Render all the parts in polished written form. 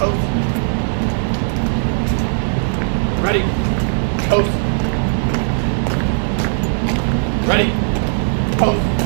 Post. Ready. Post. Ready. Post.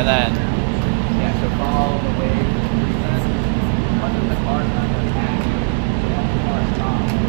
And then, Yeah, so follow the wave. Once the car's not going to attack, the car stops.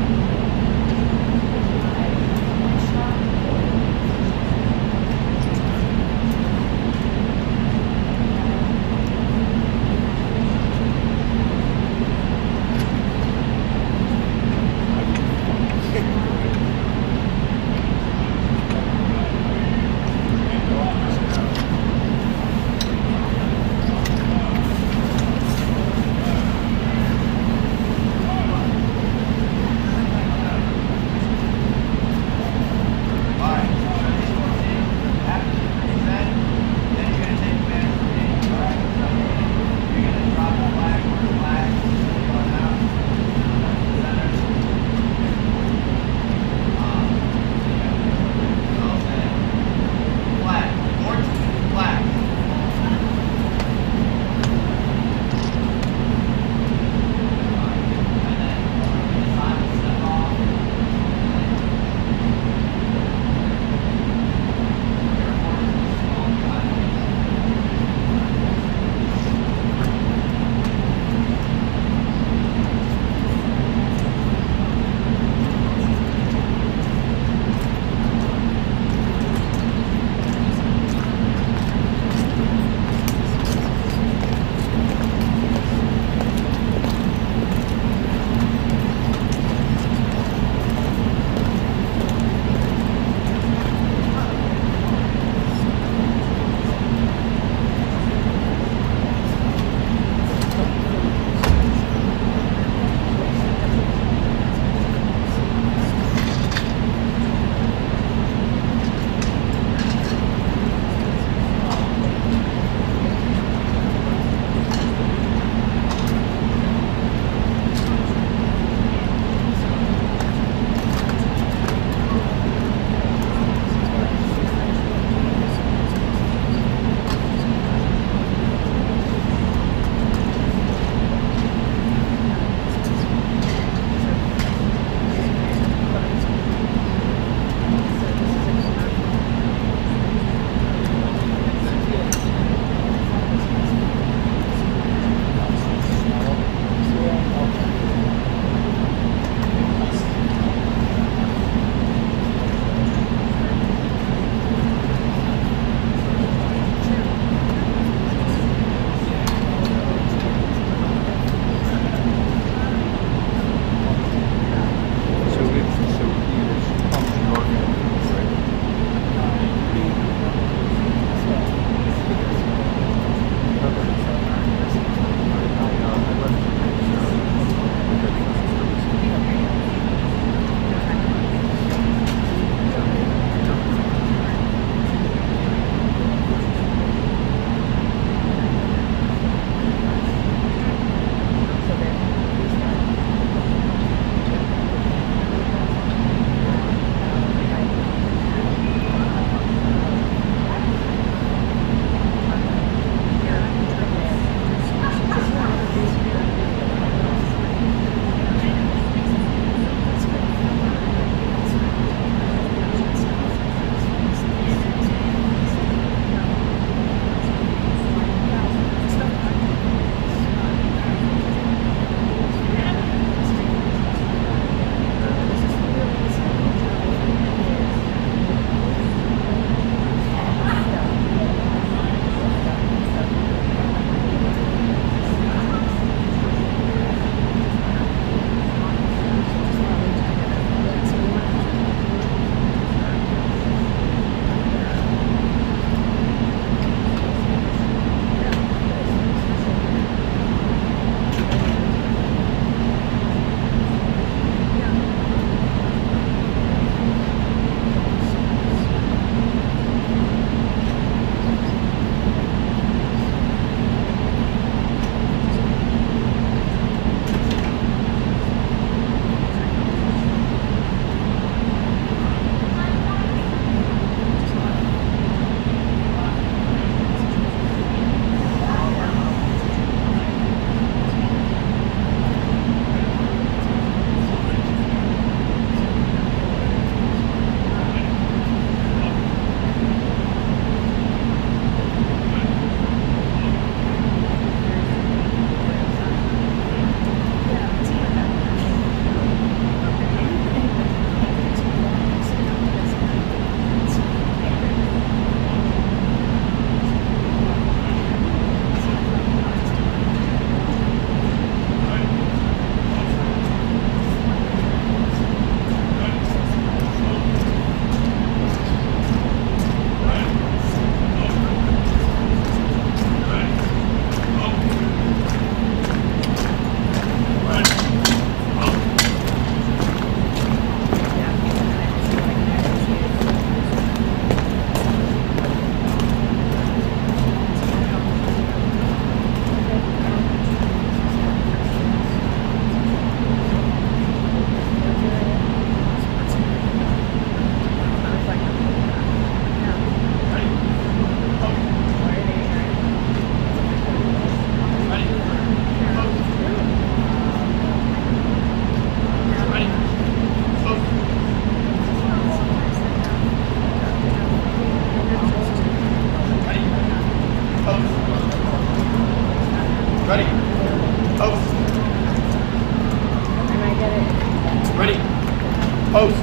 Post.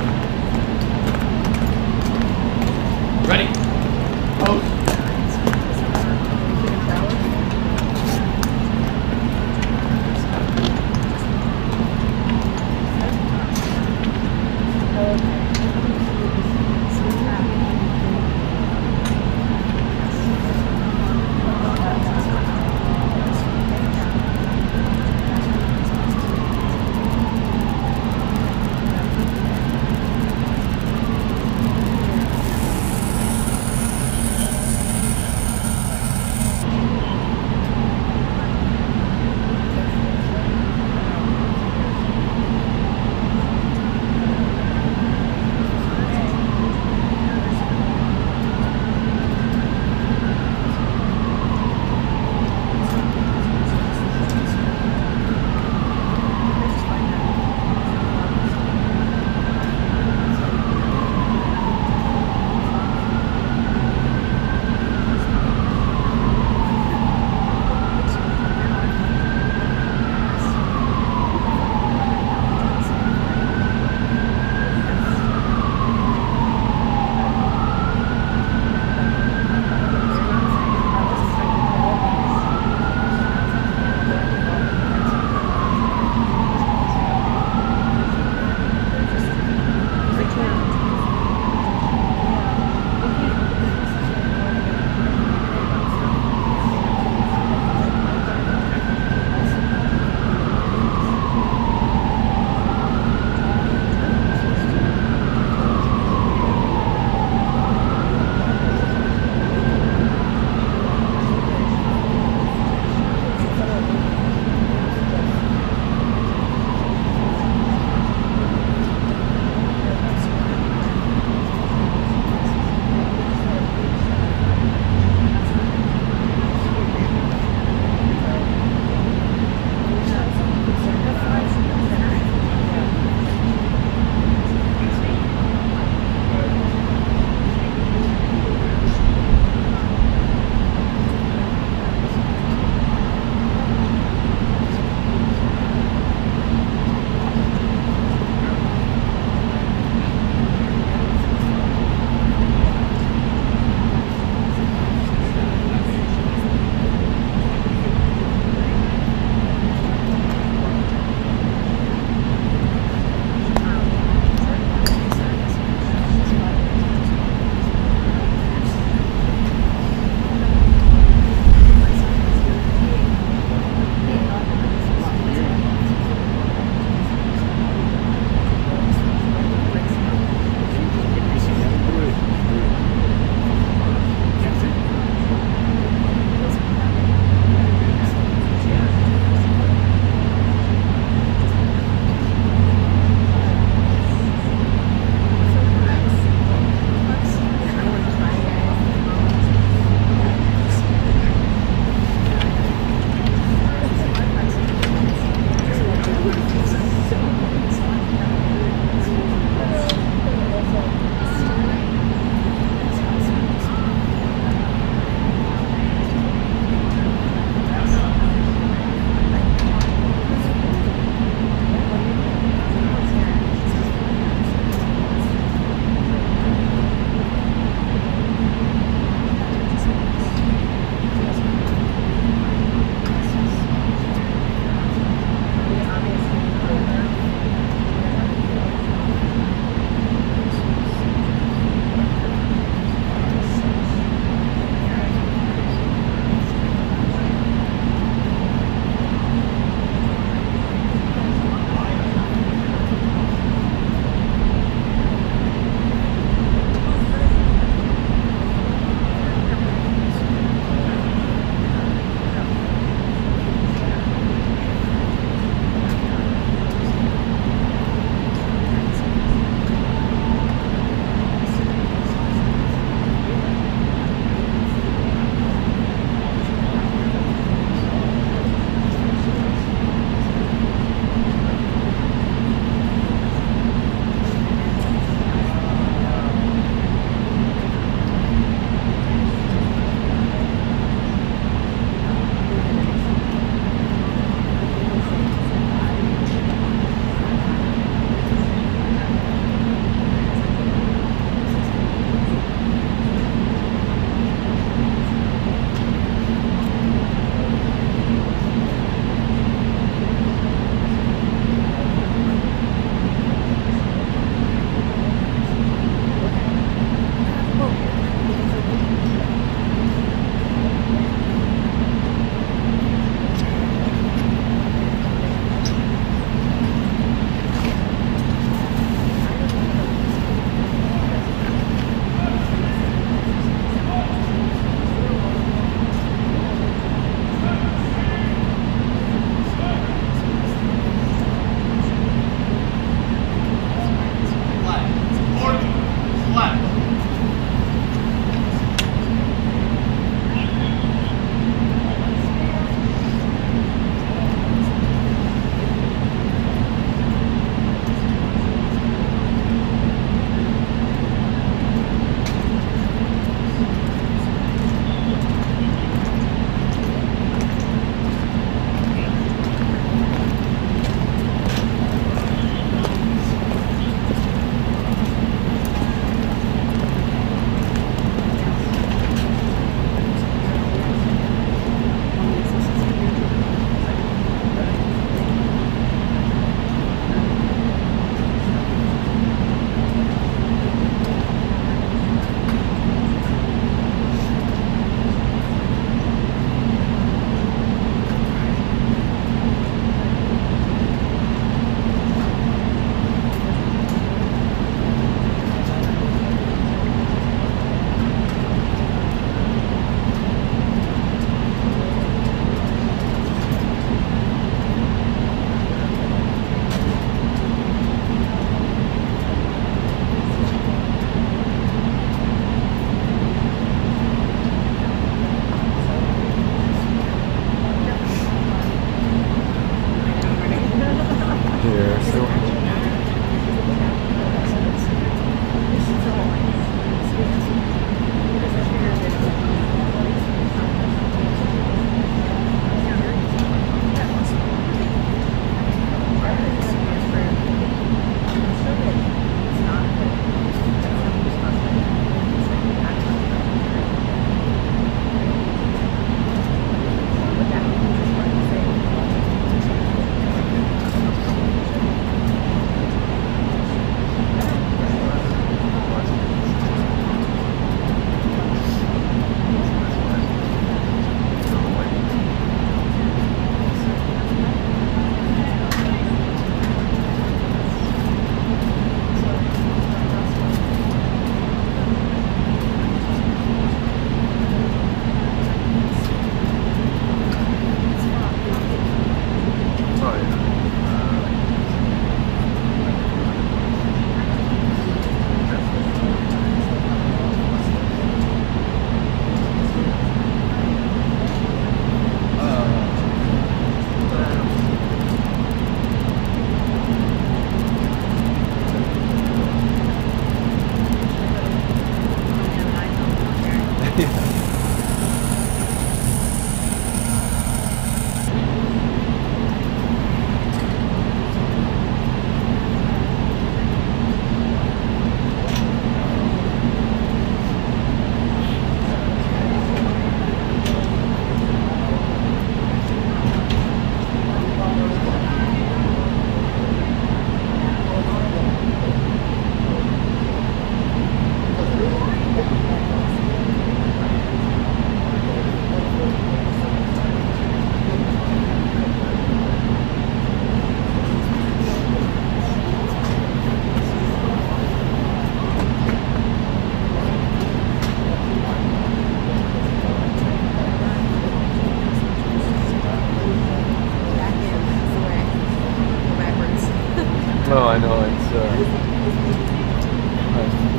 Ready. Post.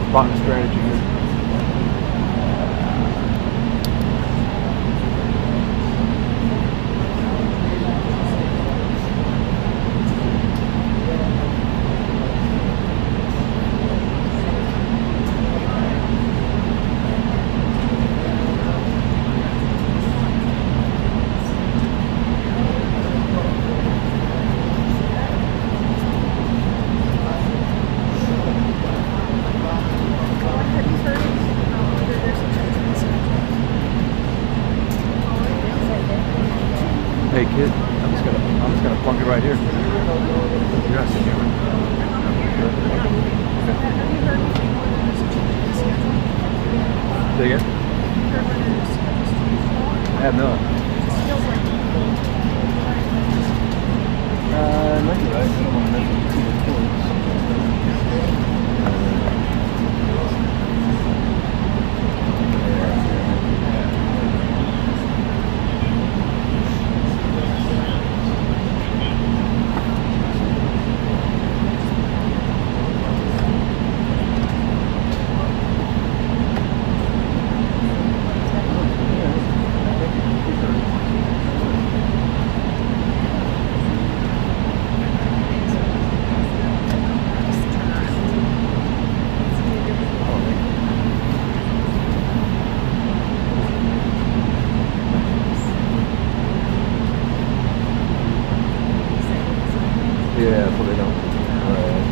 spotting a strategy here. Hey kid, I'm just gonna plunk it right here. You're not sitting here, right? Say again? I have none. Might be right. I don't want to make it too points. Yeah, so they don't. Right.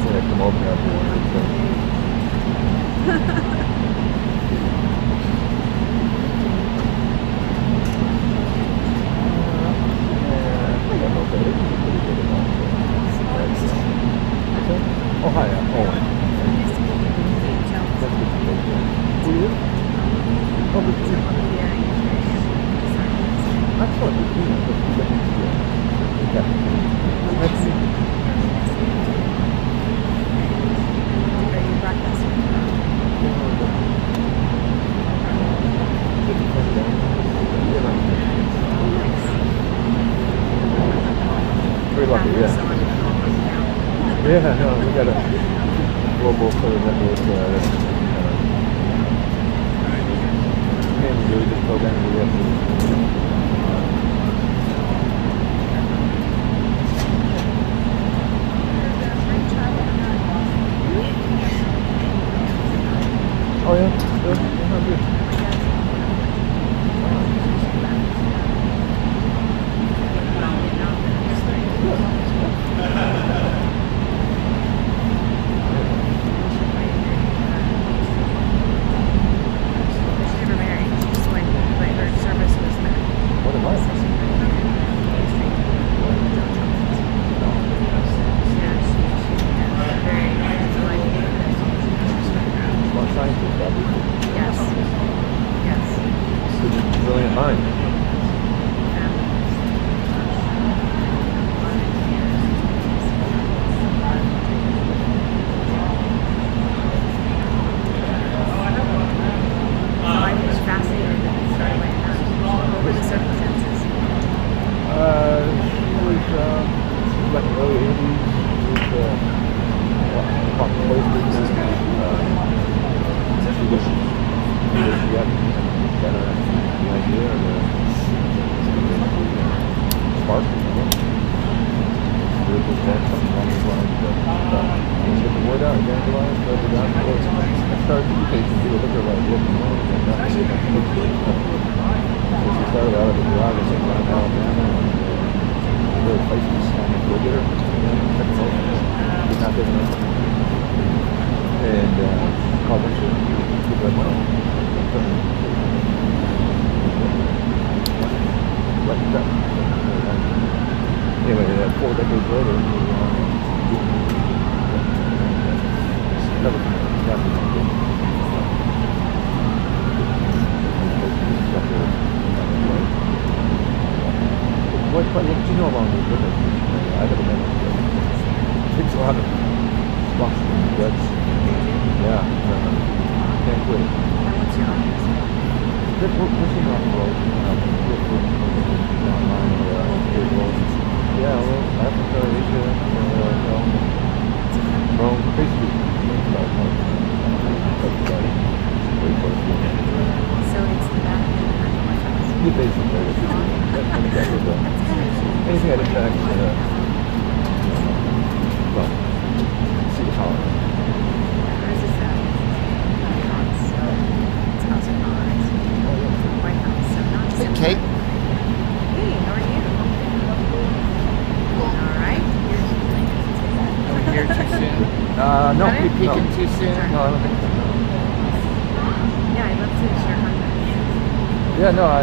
So they come over afterwards. So. Oh, hi. Oh, who are you? Oh, good to see you. That's what we do. Yeah. Let's see. Very lucky, yeah. Yeah, no, we got a global sort of network. And we really just program we have to. Oh yeah, good. Yeah, good. What am I? Smart scientist, obviously. Yes. Yes. Brilliant mind. I was fascinated with what were the circumstances? She was like early 80s. She was caught posters. She was she had got an idea of the spark. There was something along those lines. Get the word out, evangelize, spread the gospel. I started education. People look at like, what do you want? And nothing. So she started out at the garage in St. John, Alabama. Really places go get her. Did not get enough. And called her to give her money. Anyway, 4 decades later, never what did you know about this? I never met her. Takes a lot of responsibility, guts. Yeah, can't quit. And what's your office? We're pushing off the road. Yeah, well, Africa, Asia, Rome, basic, right? Anything that impacts, well, see the power. Ours is house, so it's House of Commons, White House, so not just. Hey, Kate. Hey, how are you? All right. Are we here too soon? No, Got it? We peeking no. too soon? No, I don't think so. Yeah, I'd love to share content. Yeah, no, I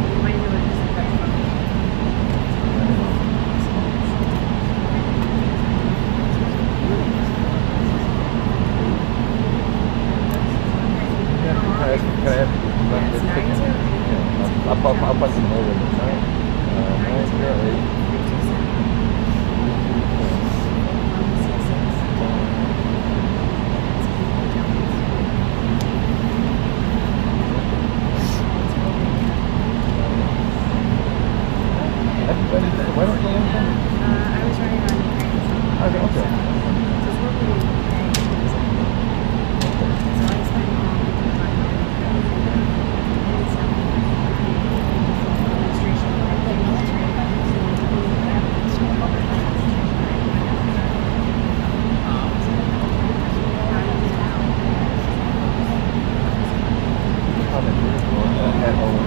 You might know it just affects me. I'll punch them over the time. 908. Why don't you I was running on Ukraine. Okay. So it's working in Ukraine. So I spent all the time in Ukraine. And so administration, the military,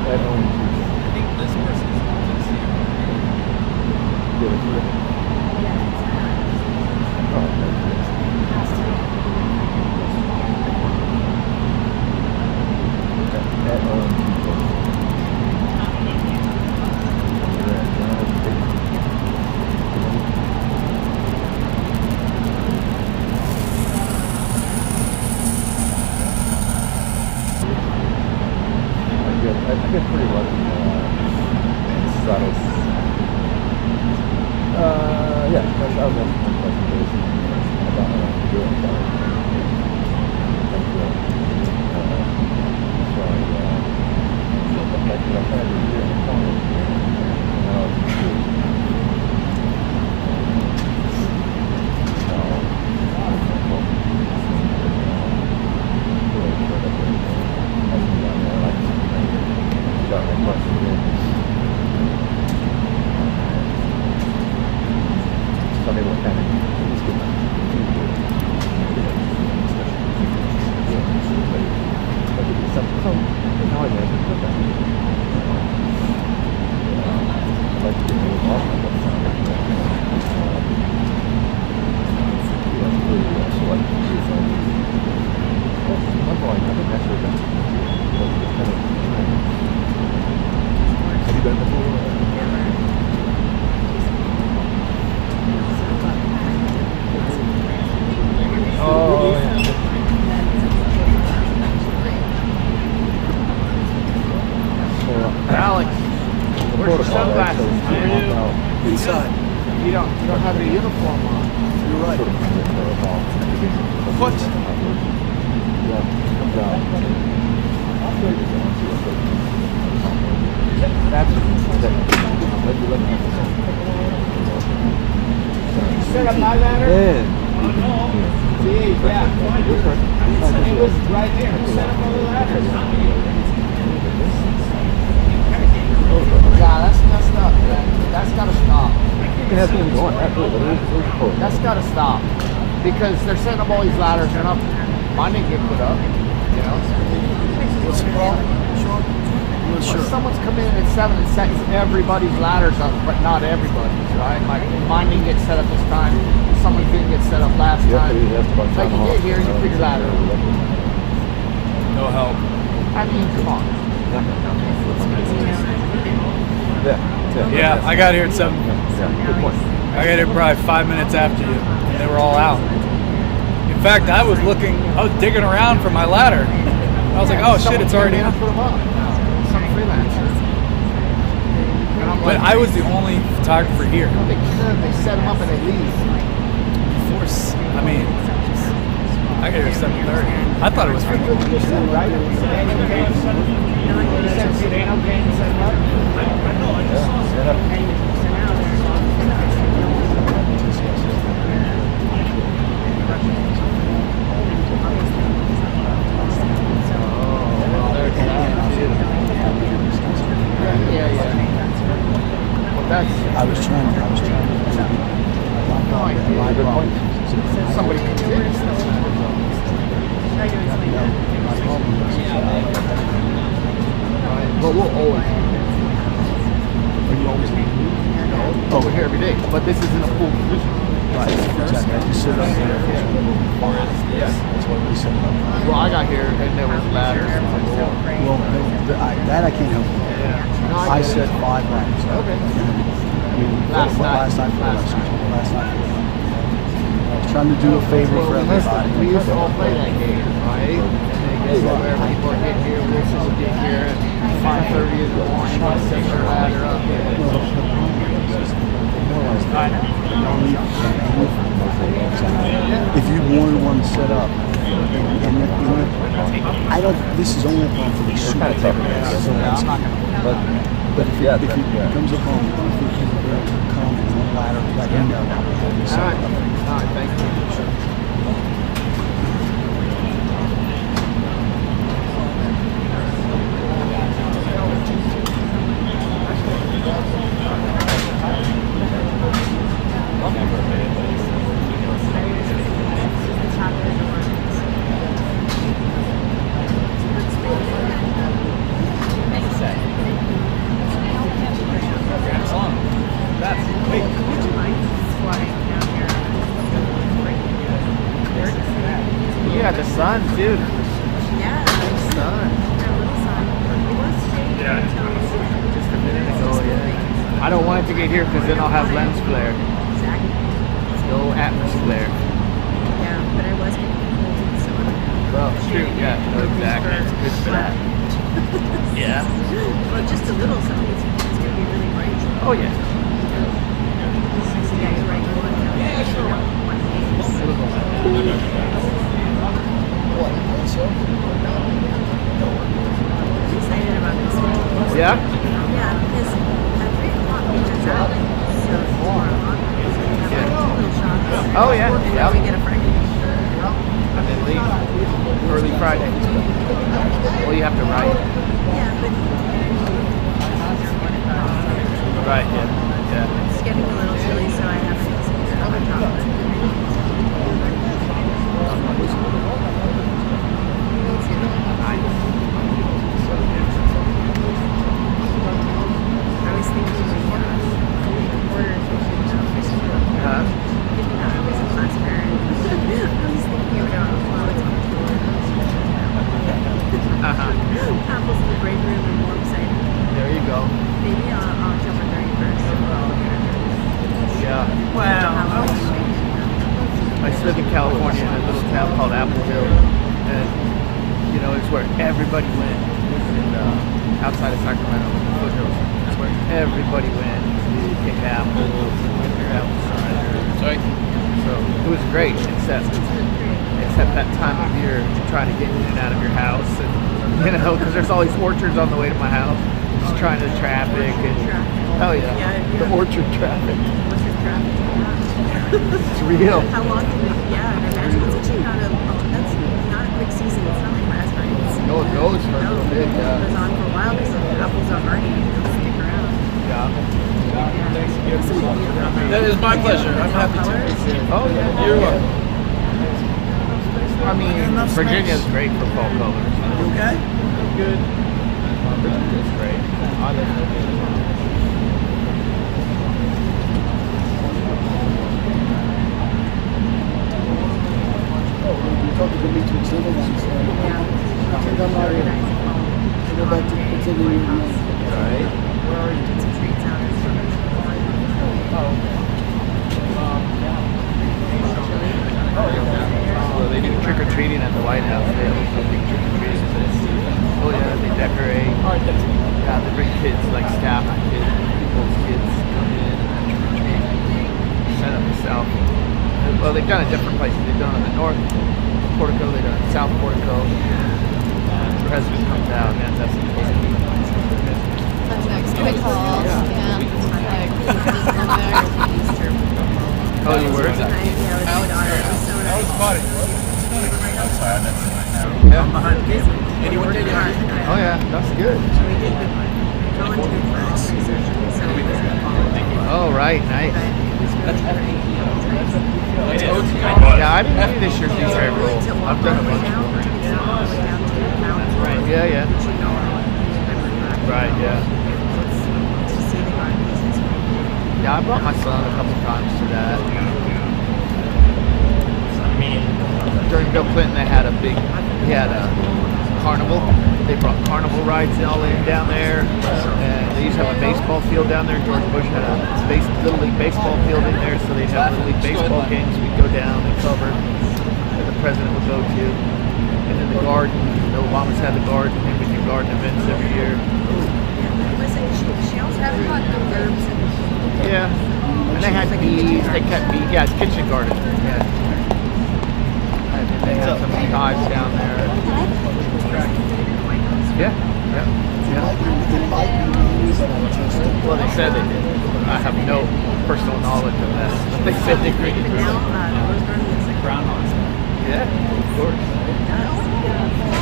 at home? I think this person is just here. I get pretty lucky. Subtle. Yeah, that was one presentation about what I'm doing. Have you done before? Oh, yeah. Alex, where's your sunglasses? Inside. You don't have your uniform on. You're right. What? Set up my ladder? See, yeah. It was right there. Who set up all the ladders? Yeah, that's messed up, man. That's gotta stop. You can have things going. Absolutely. That's gotta stop. Because they're setting up all these ladders. They're not. Mine didn't get put up. You know? What's the problem, Sean? I'm not sure. Someone's come in at 7 and sets everybody's ladders up, but not everybody's, right? Like mine didn't get set up this time. Someone didn't get set up last time. Like you get here, you put your ladder up. No help. I mean, come on. Yeah, I got here at 7. Yeah, good point. I got here probably 5 minutes after you, and they were all out. In fact, I was digging around for my ladder. I was like, oh shit, it's already out. Put them up. Some freelancer. And I'm But like, I was the only photographer here. they could. They set them up and they leave. I mean, I got here at 7:30. I thought it was for You said, right? You said Sedano came and set them up? might be my problem. Somebody comes in. But we'll always over here every day. But this isn't a full position. Right, exactly. I just sit up there. That's what we set up. Well, I got here and there was ladders. Well, that I can't help. No, I set 5 ladders. Okay. I mean, Last night. I was trying to do a favor for everybody. We used to all play that game, right? And they get where people are getting here, Wilson will get here at 5:30 in the morning, set your ladder up. If you wanted one set up, I don't. This is only a problem for the super guys. But if it comes up on, if you can come and one ladder, let me know. All right, thank you. Yeah, the sun, dude. Yeah. The sun. Just a minute ago, yeah. I don't want it to get here because then I'll have lens flare. Exactly. No atmosphere. Yeah, but I was getting cold, so I'm Well, true, yeah, no, exactly. It's good for that. Yeah. Well, just a little something. It's going to be really bright. Oh, yeah. Yeah, you're right. You want to I'm excited about this one. Yeah? Yeah, because at 3 o'clock we just out. So it's 4 o'clock. So we have like 2 little shots. Oh, yeah. And then Yep. we get a Friday. And then leave early Friday. Well, you have to write. Yeah, but Right, yeah. Yeah. it's getting a little chilly, so I haven't considered my chocolate. I was thinking we ordered Huh? didn't know I was a class parent. I was thinking about while it's on tour. Apples in the break room and more excited. There you go. Maybe on October 31st. Yeah. Wow. I used to live in California in a little town called Appleville, and you know it's where everybody went. And outside of Sacramento, in the foothills, it's where everybody went to pick apples, get their apple cider. So it was great, except that time of year to try to get in and out of your house, and you know, because there's all these orchards on the way to my house, just trying to traffic and hell yeah, the orchard traffic. It's real. How long did we, yeah, and imagine it's actually not a quick season. It's not like raspberries. No, it goes for a little bit, It yeah. goes on for a while because the apples are hardy and they'll stick around. Yeah. That is my pleasure. I'm happy to. Oh yeah. You're welcome. I mean, Virginia's great for fall colors. You okay? Good. Virginia's great. I live in Virginia. You talked to me to extend it, so I think I'm not here. To go back to continue. Right. We're already doing some treats out. Well, they do trick or treating at the White House. They have a big trick or treating event. Oh yeah, they decorate. Yeah, they bring kids, like staff kids, people's kids come in and trick or treat. Set up the South. Well, they've done it different places. They've done it in the North Portico. They've done it in South Portico. The president comes out and that's the case. That's next. Good calls. Yeah. Oh, you were? Yeah, with my daughter. It was so nice. Yeah. Anyone Oh yeah, that's good. We did the volunteer research, so we did Oh right, nice. it was really great. It was nice. I didn't do this year's Easter egg roll. I've done a bunch of them. Yeah, yeah. Right, yeah. Yeah, I brought my son a couple times to that. During Bill Clinton, he had a carnival. They brought carnival rides all in down there. And they used to have a baseball field down there. George Bush had a Little League baseball field in there, so they'd have Little League baseball games. We'd go down and cover that the president would go to. And then the garden, the Obamas had the garden, and we do garden events every year. She also has a lot of herbs and Yeah. And they had bees, they kept bees. Yeah, it's kitchen garden. Yeah. And then they had some beehives down there. Yeah, yeah, yeah. Well, they said they did. I have no personal knowledge of that. But they said they agreed. Groundhogs. Yeah, of course.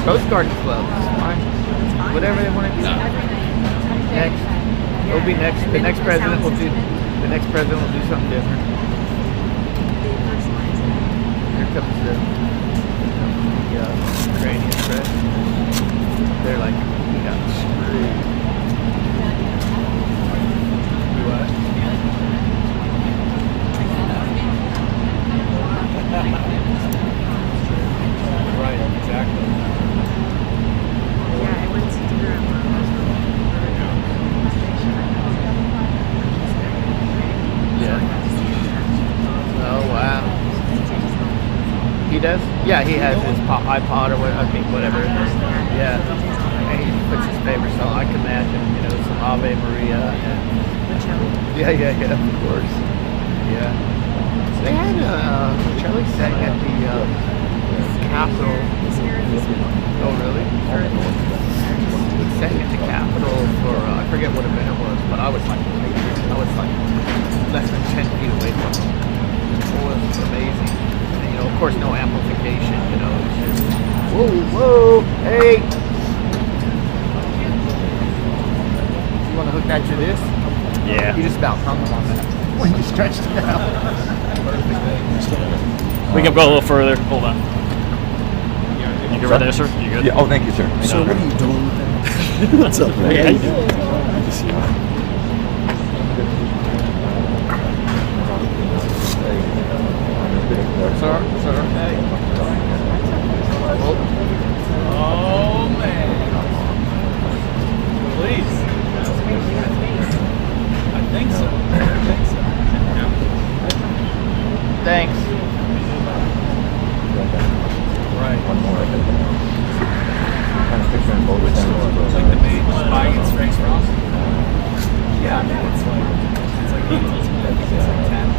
Rose Garden Club. It's fine. Whatever they want to do. Next. It'll be next. The next president will do. The next president will do something different. Here comes the Ukrainian president. They're like, we got screwed. What? Right, exactly. yeah, I went to dinner at Yeah. Oh wow. He does? Yeah, he has his iPod or what, I think whatever it is. Yeah. And he puts his favorite song. I can imagine, you know, some Ave Maria. And, yeah, of course. Yeah. They had Charlie sang at the Capitol. Oh, really? He sang at the Capitol for I forget what event it was, but I was like less than 10 feet away from him. It was amazing. And, you know, of course, no amplification. You know, it's just whoa, hey. You want to hook that to this? Yeah. You just about hung him on that when you stretched it out. We can go a little further. Hold on. You good right there, sir? You good? Yeah. Oh, thank you, sir. So what are you doing with that? What's up, man? Hey, how you doing? Good to see you. Sir. Hey. Oh man. Please. I think so. Thanks. Right. One more. Kind of picturing both Which ends. like the main buying and strengths from? Yeah, I mean it's like 8 I think it's like 10.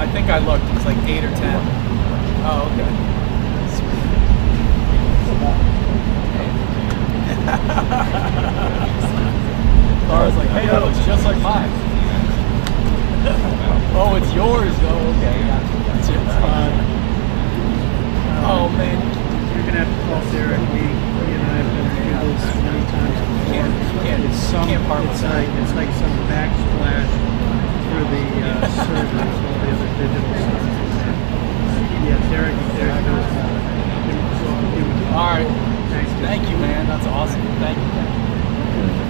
I think I looked. It's like 8 or 10. Oh, okay. Laura's like, hey, that looks just like mine. Oh, it's yours. Oh, okay. Gotcha. Oh man, You're gonna have to call Derek. He and I have been through this many times before. It's like some backsplash through the servers, all the other digital servers. Yeah, Derek knows about it. all right. Thanks. Thank you, man. That's awesome. Thank you.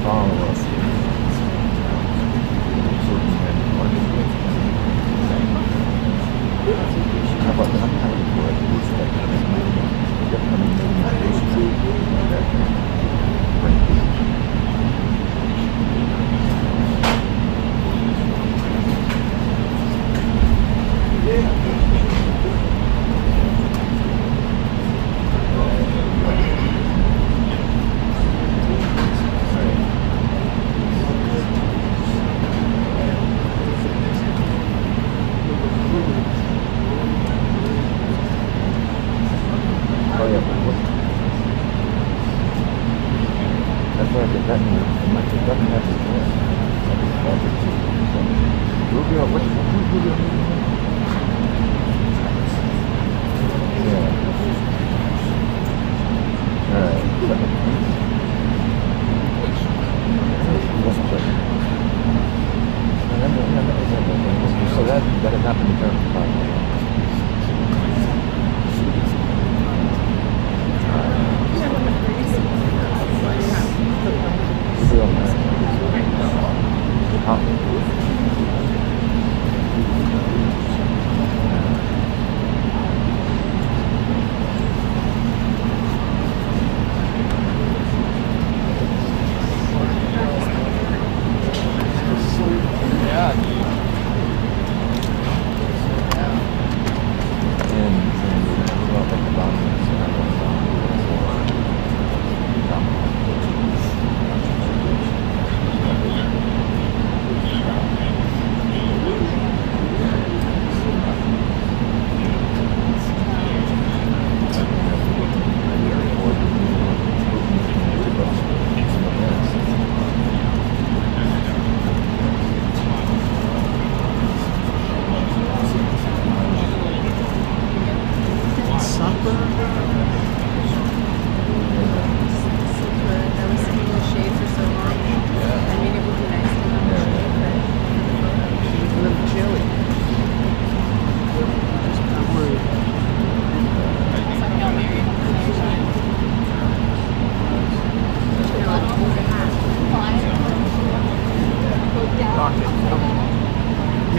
Follow us. How about that? How do you That's why I did that. It doesn't have to do it. Rubio, what's Rubio? Yeah. Alright. So that has not been determined.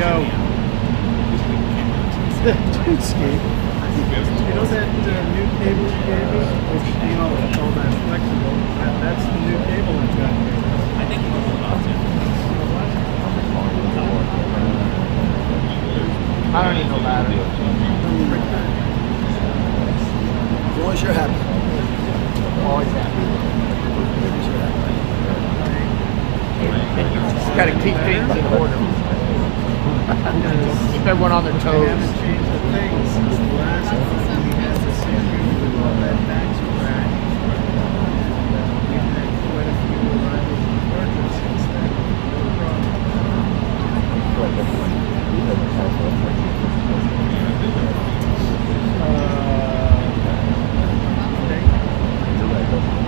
Yo. Dreamscape. You know that new cable you gave me? Which, you know, it's all that flexible. That's the new cable I've got here. I think you know about it. I don't need no ladder. As long as you're happy. Always happy. Just gotta keep things in order. Keep everyone on their I toes. haven't changed a thing since the last time we had this issue with all that back scratch. We've had quite a few arrivals and departures since then.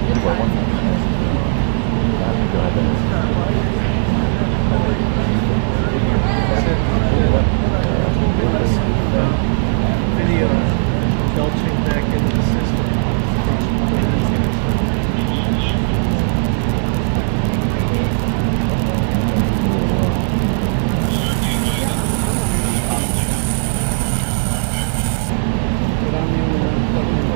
No problem. Video belching back into the system. But I'm the only one plugging in the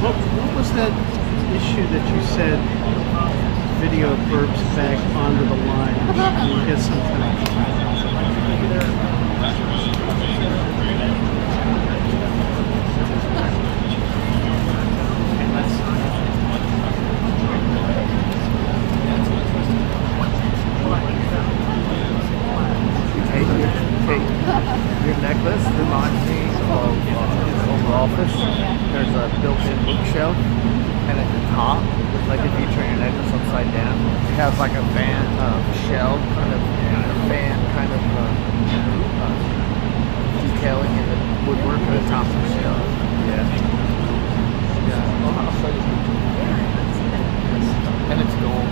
What was that issue that you said video burps back onto the line? You get some kind Take your necklace reminds me of his old office. There's a built-in bookshelf, and at the top, like if you turn your necklace upside down, it has like a fan shell kind of detailing in the woodwork at the top of the shell. Yeah. And it's gold.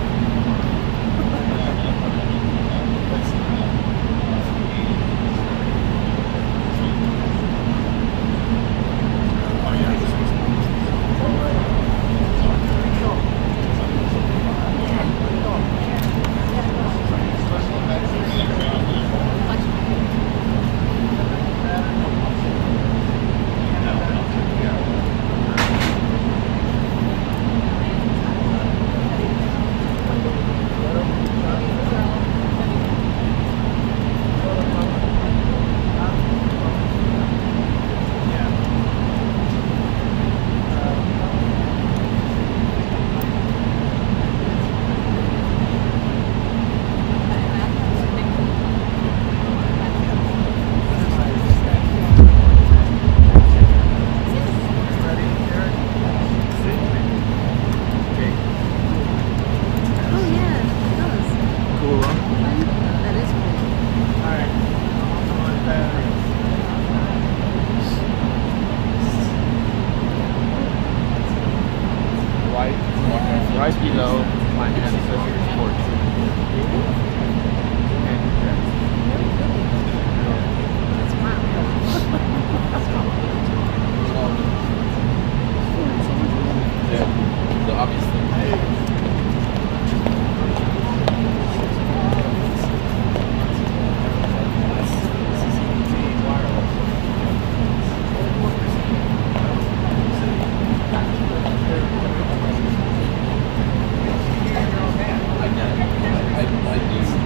Right below my ancestors' portrait. Yeah, the obvious thing. I do.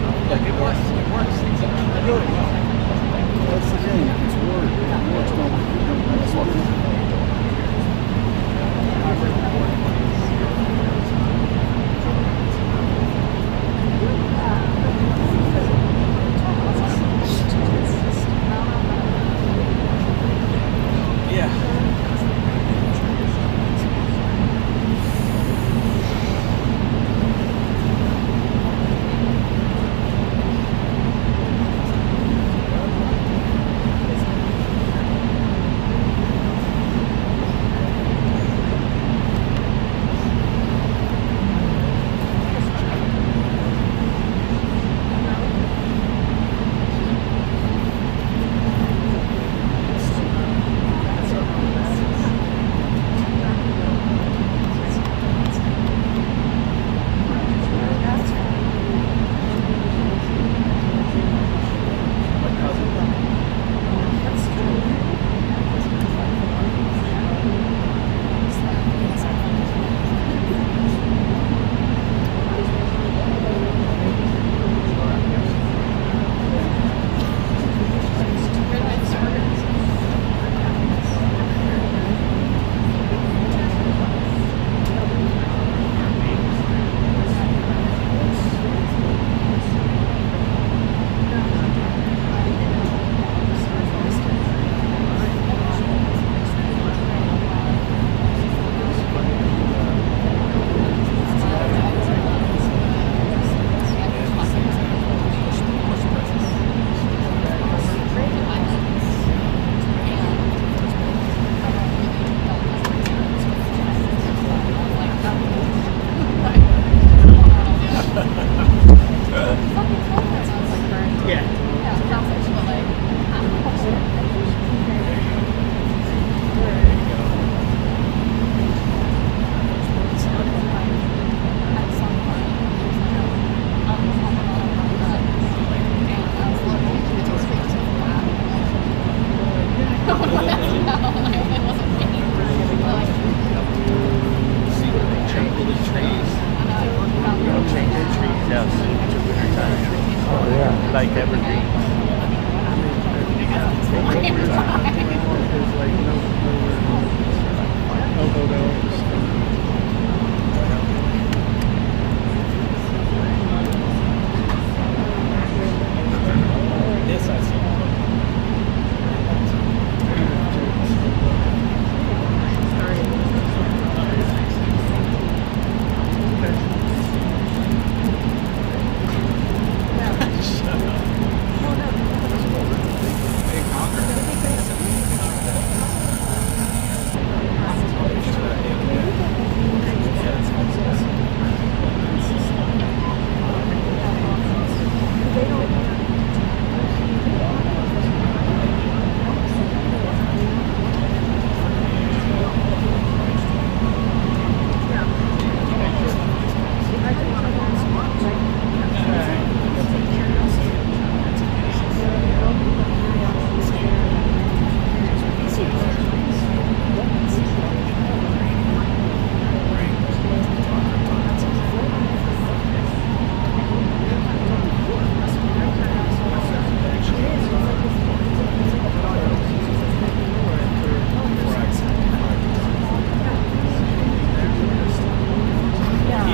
photos. This I see.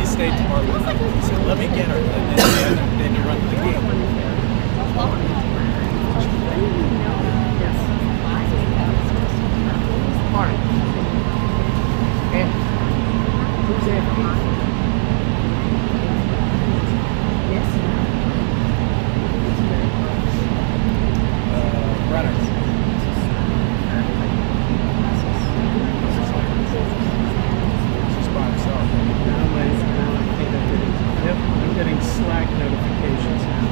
State Department. He said, let me get her. And then you run the game. Martin. And who's AFP? Runner. Just by himself. Yep, I'm getting Slack notifications now.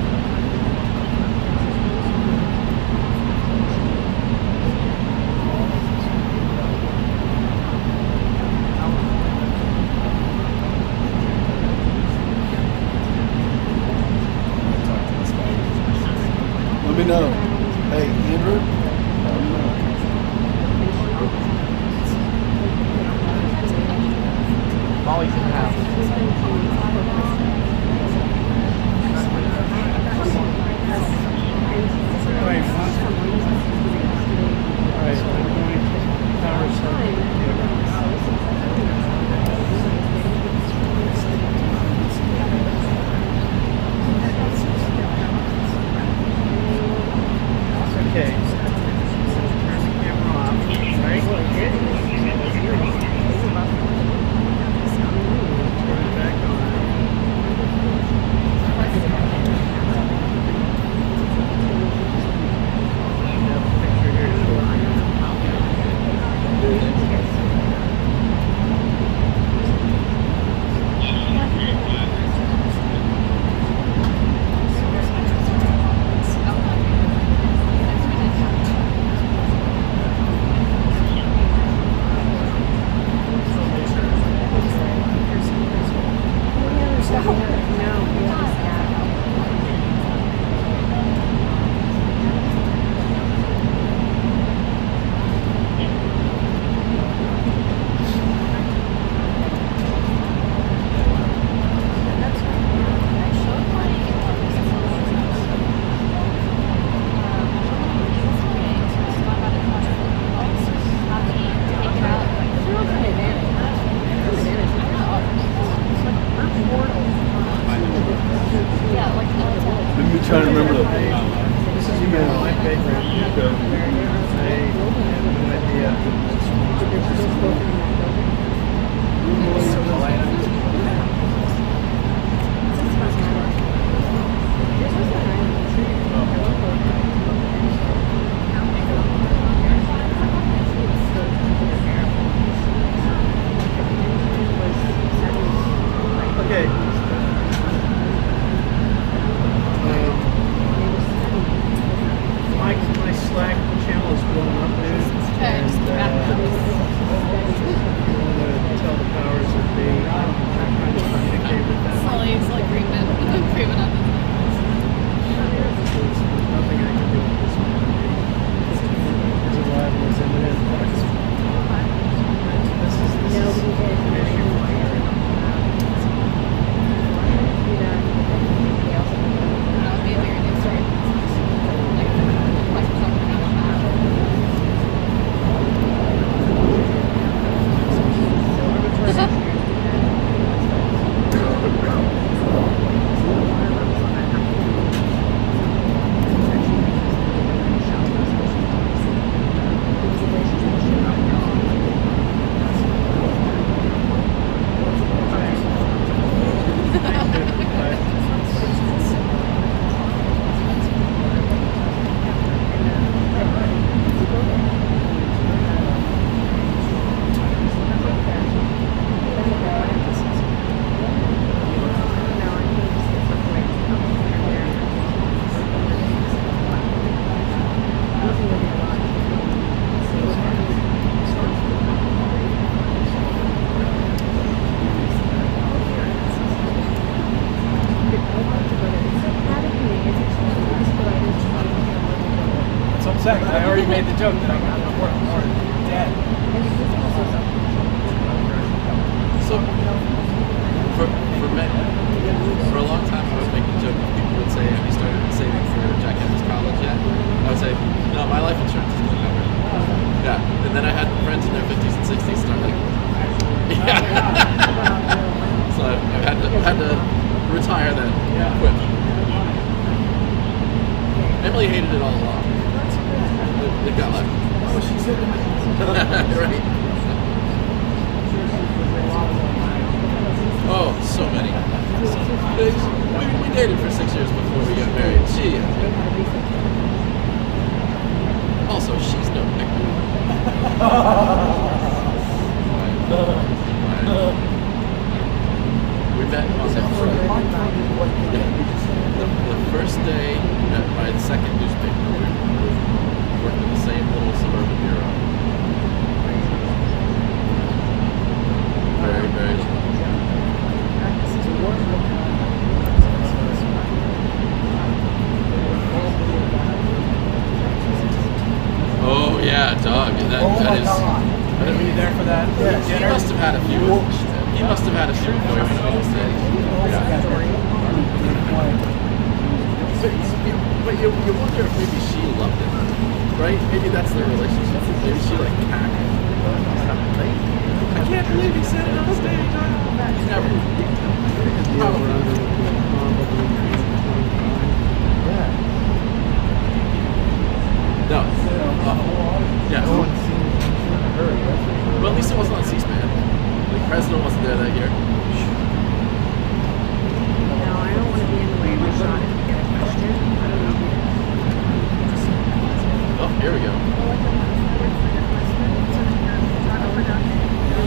you made the joke that I got more dead. So, for a long time, I was making a joke. People would say, "Have you started saving for Jack Evans college yet?" I would say, "No, my life insurance is going to cover it." Yeah, and then I had friends in their 50s and 60s start like, "Yeah." So I've had to retire that quick. Emily hated it all along. It got left. Oh, she's right. Oh, so many. We dated for 6 years before we got married. Also, she's no picker. We met on the first day at my second newspaper. We worked in the same little suburban bureau. Very, very long. Oh yeah, Doug. That is. Were you there for that? He must have had a few. He must have had a few boyfriends on his day. But you wonder if maybe she loved it, right? Maybe that's their relationship. Maybe she like cackled. I can't believe he said it on stage. He's never. No. Yeah. Well, at least it wasn't on C-SPAN. The president wasn't there that year. No, I don't want to be in the way of my shot if you get a question. Oh, here we go.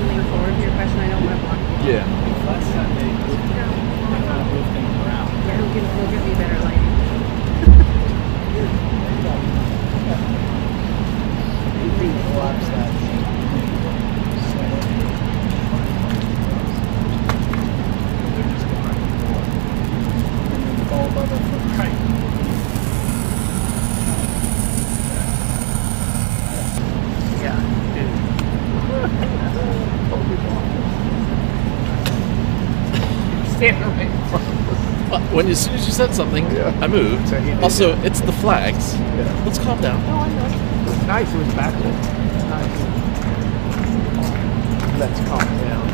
Lean forward to your question. I don't want to block you. Yeah. Last Sunday, we kind of moved things around. Yeah, he'll give me better lighting. As soon as you said something, I moved. Also, it's the flags. Let's calm down. No, I know. It was nice. It was backlit. Nice. Let's calm down.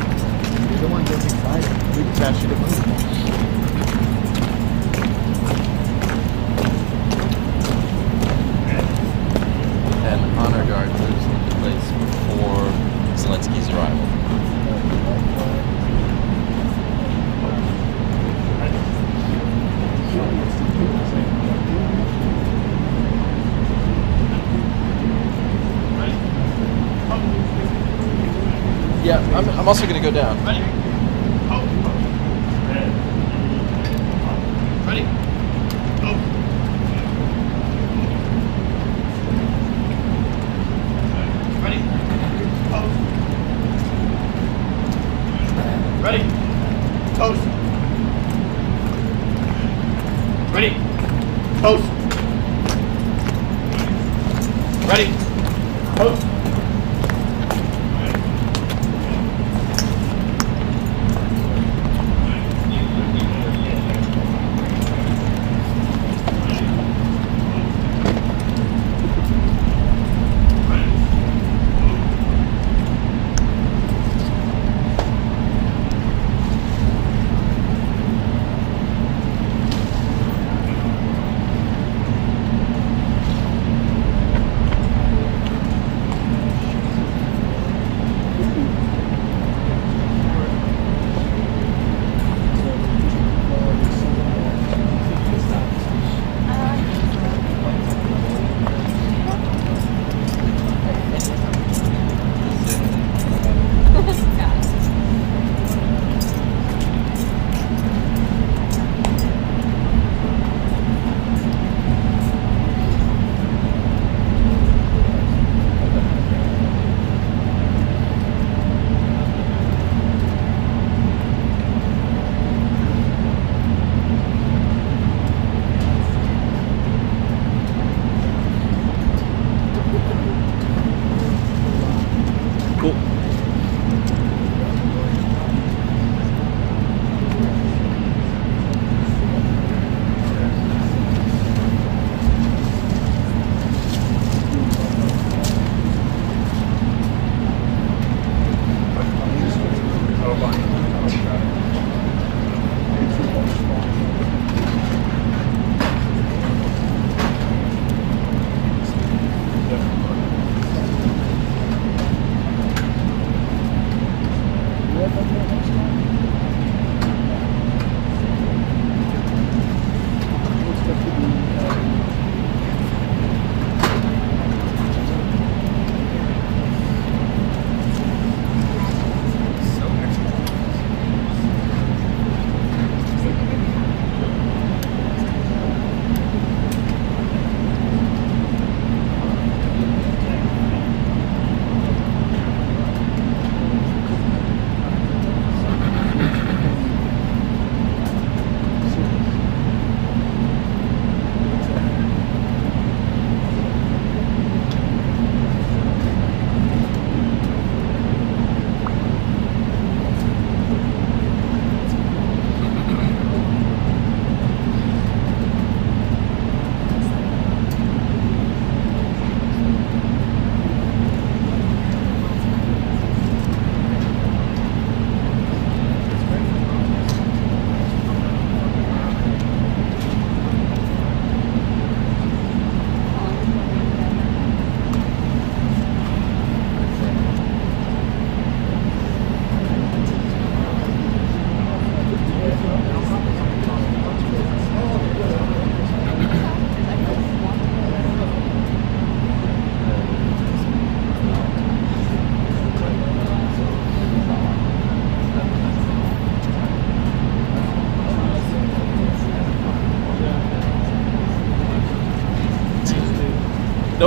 You're the one that's excited. We just asked you to move. An honor guard moves into place before Zelenskyy's arrival. Yeah, I'm also going to go down. Ready? Ready? Go. Ready? Ready? Toast. Ready? Toast. Ready? Toast.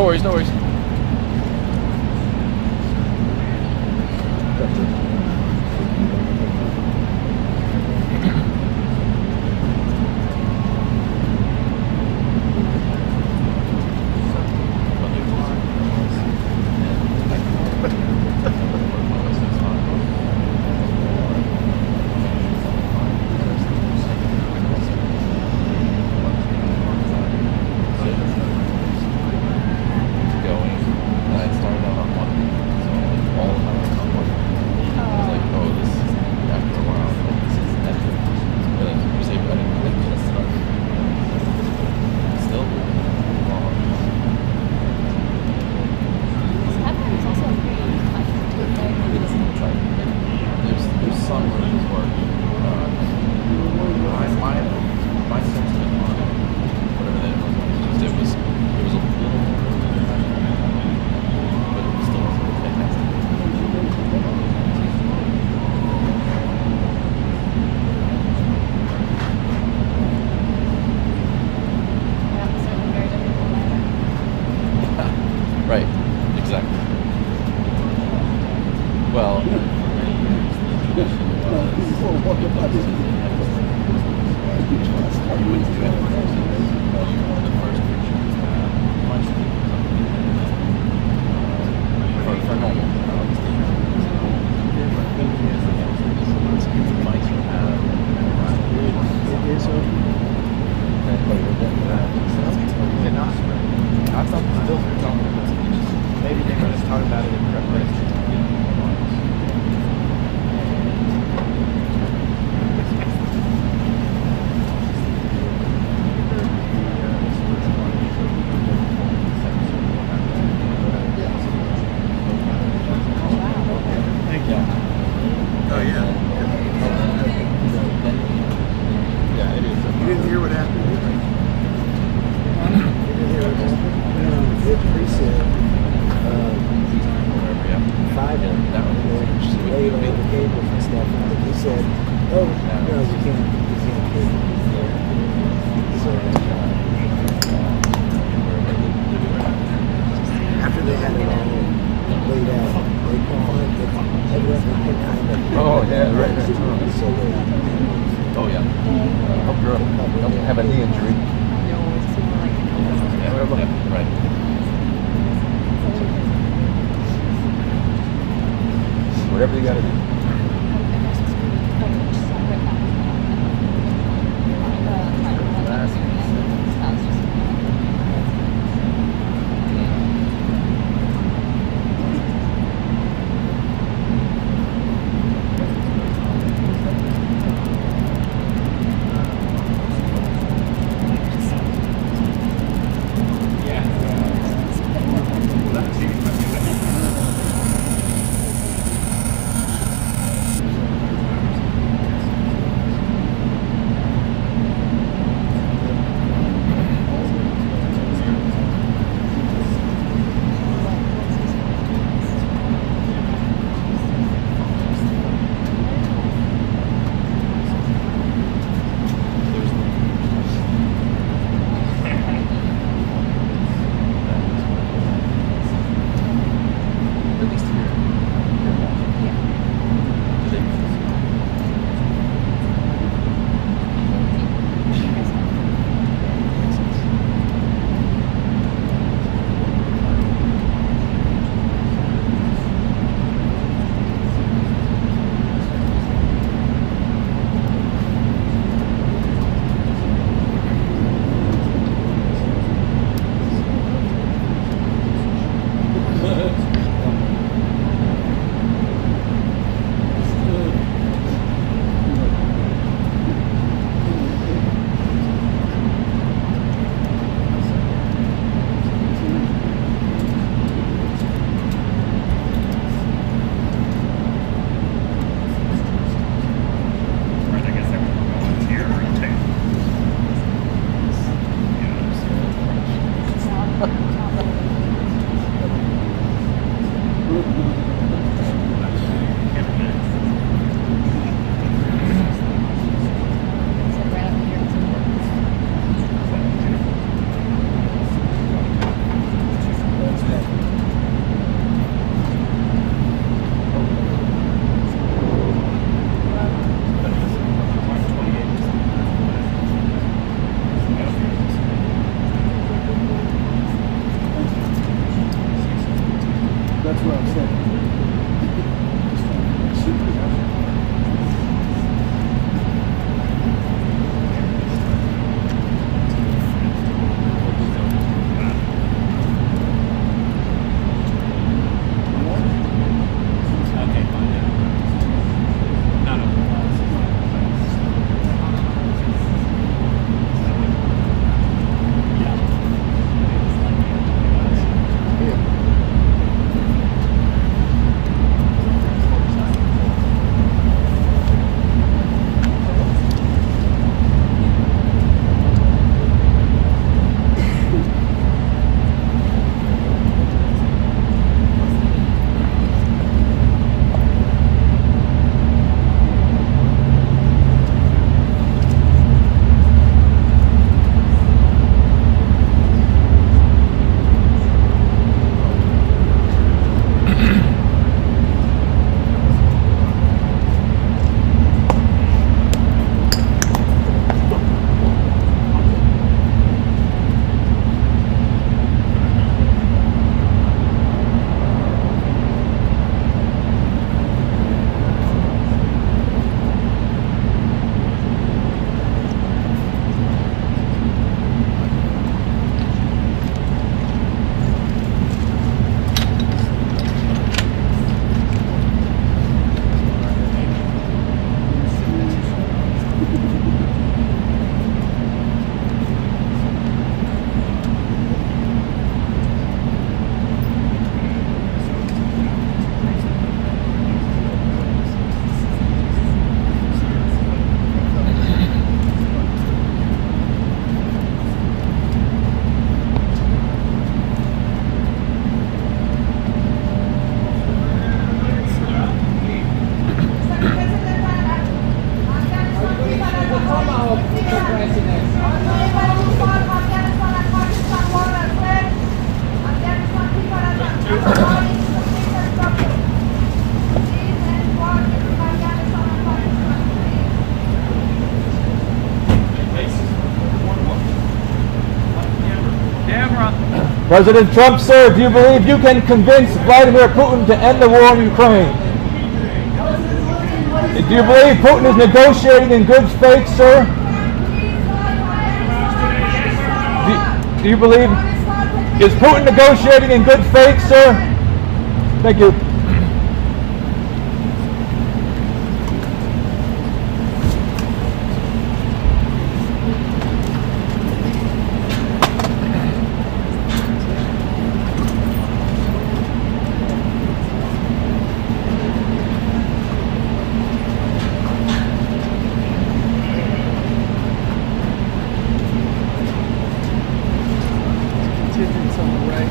worries, no worries. Right, exactly. Well, I thought the bills were talking about it. Maybe they were just talking about it in preparation. Thank you. Oh, yeah. Yeah, it is. You didn't hear what happened? Five of them, just laid over the cables and stuff. And he said, "Oh, no, you can't cable." So after they had it all laid out, they evidently could kind of. Oh, yeah, right. So they. oh yeah. Hope you're don't have a knee injury. Right. Whatever you got to do. President Trump, sir, do you believe you can convince Vladimir Putin to end the war in Ukraine? Do you believe Putin is negotiating in good faith, sir? Do you believe, is Putin negotiating in good faith, sir? Thank you. Contingents on the right.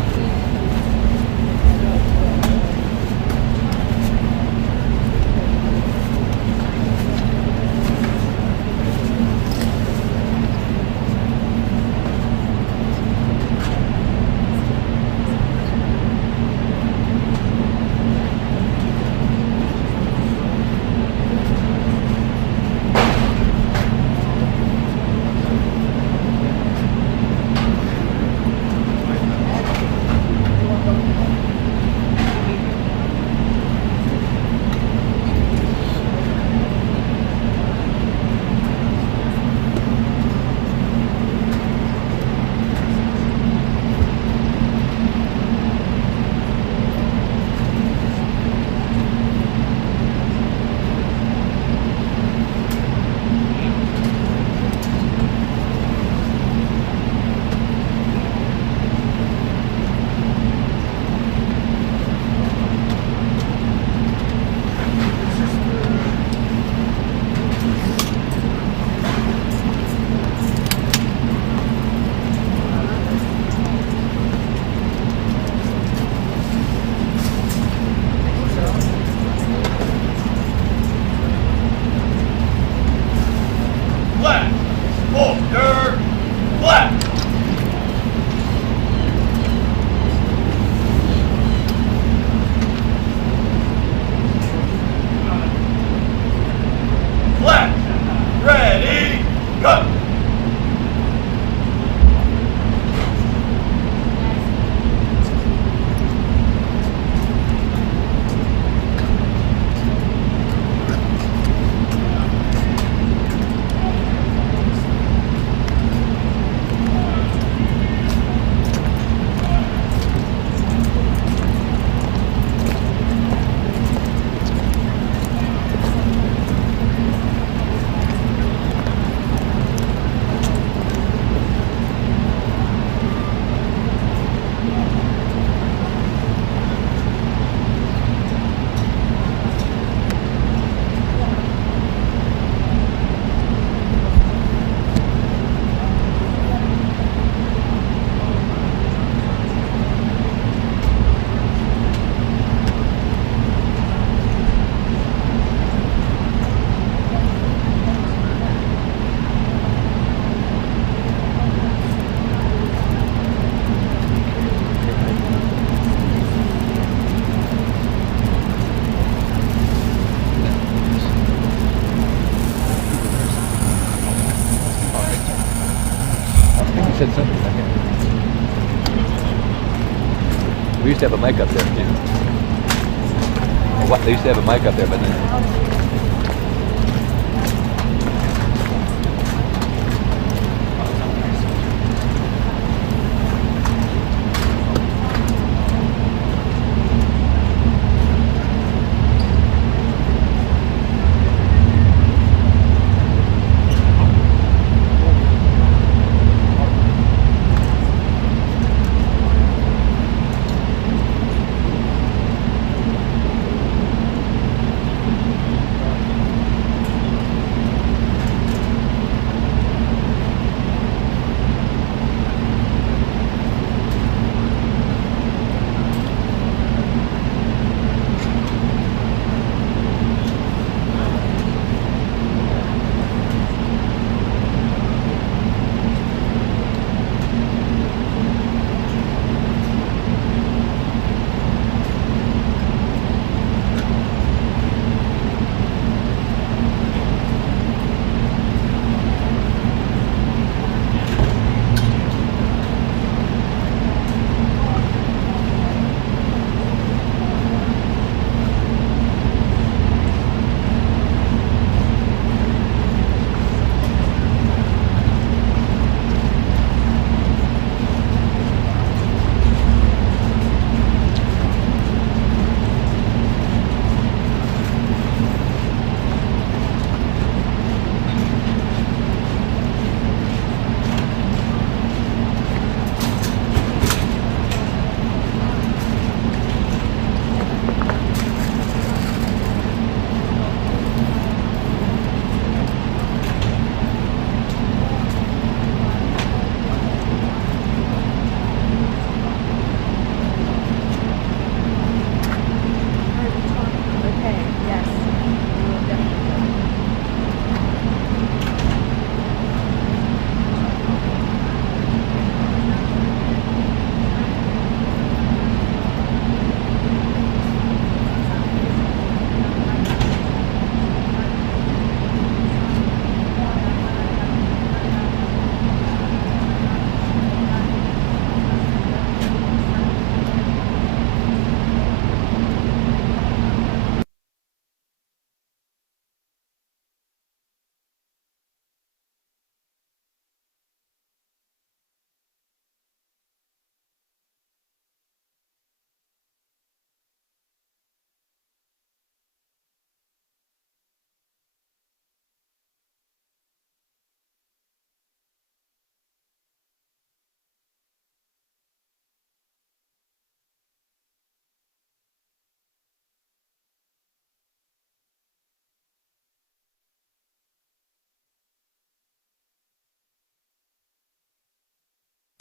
Said something. We used to have a mic up there too. What? They used to have a mic up there, but then.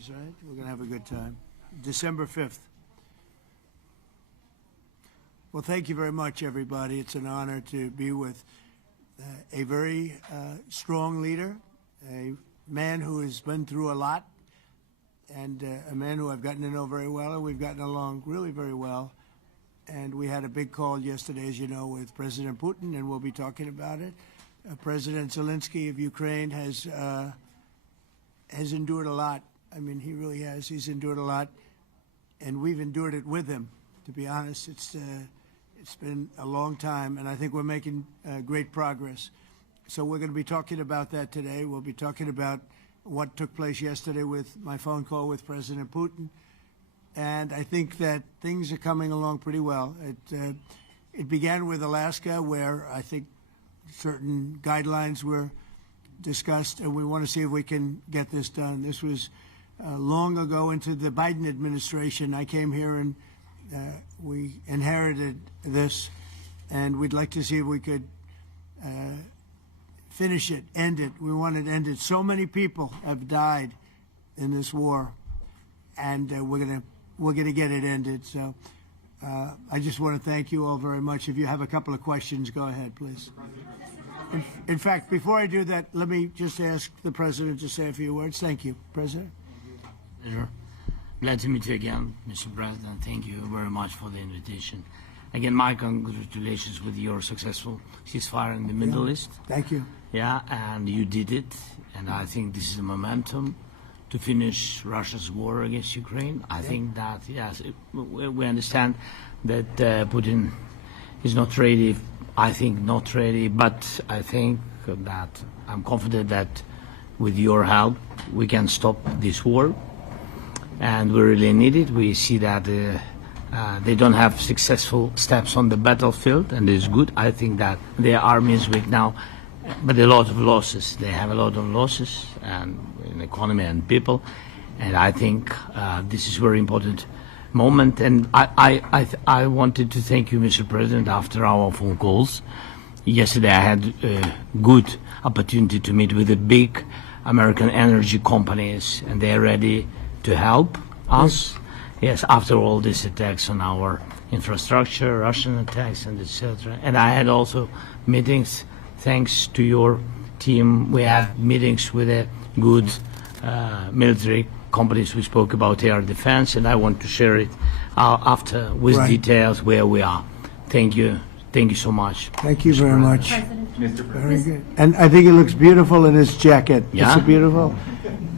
is, right? We're going to have a good time. December 5th. Well, thank you very much, everybody. It's an honor to be with a very strong leader, a man who has been through a lot, and a man who I've gotten to know very well, and we've gotten along really very well. And we had a big call yesterday, as you know, with President Putin, and we'll be talking about it. President Zelenskyy of Ukraine has endured a lot. I mean, he really has. He's endured a lot, and we've endured it with him. To be honest, it's been a long time, and I think we're making great progress. So we're going to be talking about that today. We'll be talking about what took place yesterday with my phone call with President Putin, and I think that things are coming along pretty well. It began with Alaska, where I think certain guidelines were discussed, and we want to see if we can get this done. This was long ago into the Biden administration. I came here and we inherited this, and we'd like to see if we could finish it, end it. We want it ended. So many people have died in this war, and we're gonna get it ended. So I just want to thank you all very much. If you have a couple of questions, go ahead, please. In fact, before I do that, let me just ask the President to say a few words. Thank you, President. Pleasure. Glad to meet you again, Mr. President. Thank you very much for the invitation. Again, my congratulations with your successful ceasefire in the Middle East. Thank you. Yeah, and you did it, and I think this is a momentum to finish Russia's war against Ukraine. I think that, yes, we understand that Putin is not ready. I think not ready, but I think that I'm confident that with your help we can stop this war, and we really need it. We see that they don't have successful steps on the battlefield, and it's good. I think that their army is weak now, but a lot of losses. They have a lot of losses, and in economy and people, and I think this is a very important moment. And I wanted to thank you, Mr. President, after our phone calls. Yesterday I had a good opportunity to meet with the big American energy companies, and they're ready to help us. Yes, after all these attacks on our infrastructure, Russian attacks, and etc. And I had also meetings, thanks to your team. We had meetings with a good military companies. We spoke about air defense, and I want to share it after with details where we are. Thank you. Thank you so much. Thank you very much. Mr. Very good. And I think it looks beautiful in his jacket. Yeah? It's beautiful.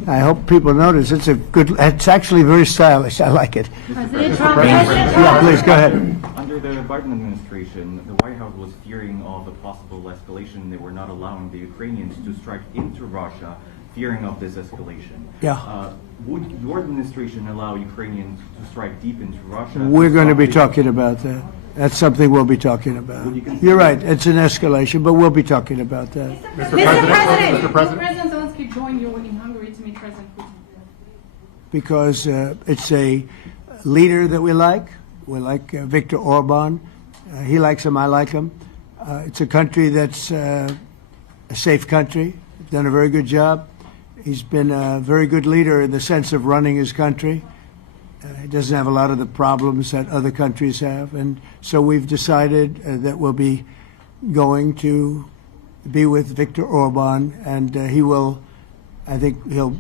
I hope people notice. It's a good. It's actually very stylish. I like it. President Trump. Yeah, please go ahead. Under the Biden administration, the White House was fearing of a possible escalation. They were not allowing the Ukrainians to strike into Russia, fearing of this escalation. Yeah. Would your administration allow Ukrainians to strike deep into Russia? We're going to be talking about that. That's something we'll be talking about. You're right. It's an escalation, but we'll be talking about that. Mr. President. Mr. President Zelenskyy joined you in Hungary to meet President Putin. Because it's a leader that we like. We like Viktor Orban. He likes him. I like him. It's a country that's a safe country. Done a very good job. He's been a very good leader in the sense of running his country. He doesn't have a lot of the problems that other countries have. And so we've decided that we'll be going to be with Viktor Orban, and he will, I think he'll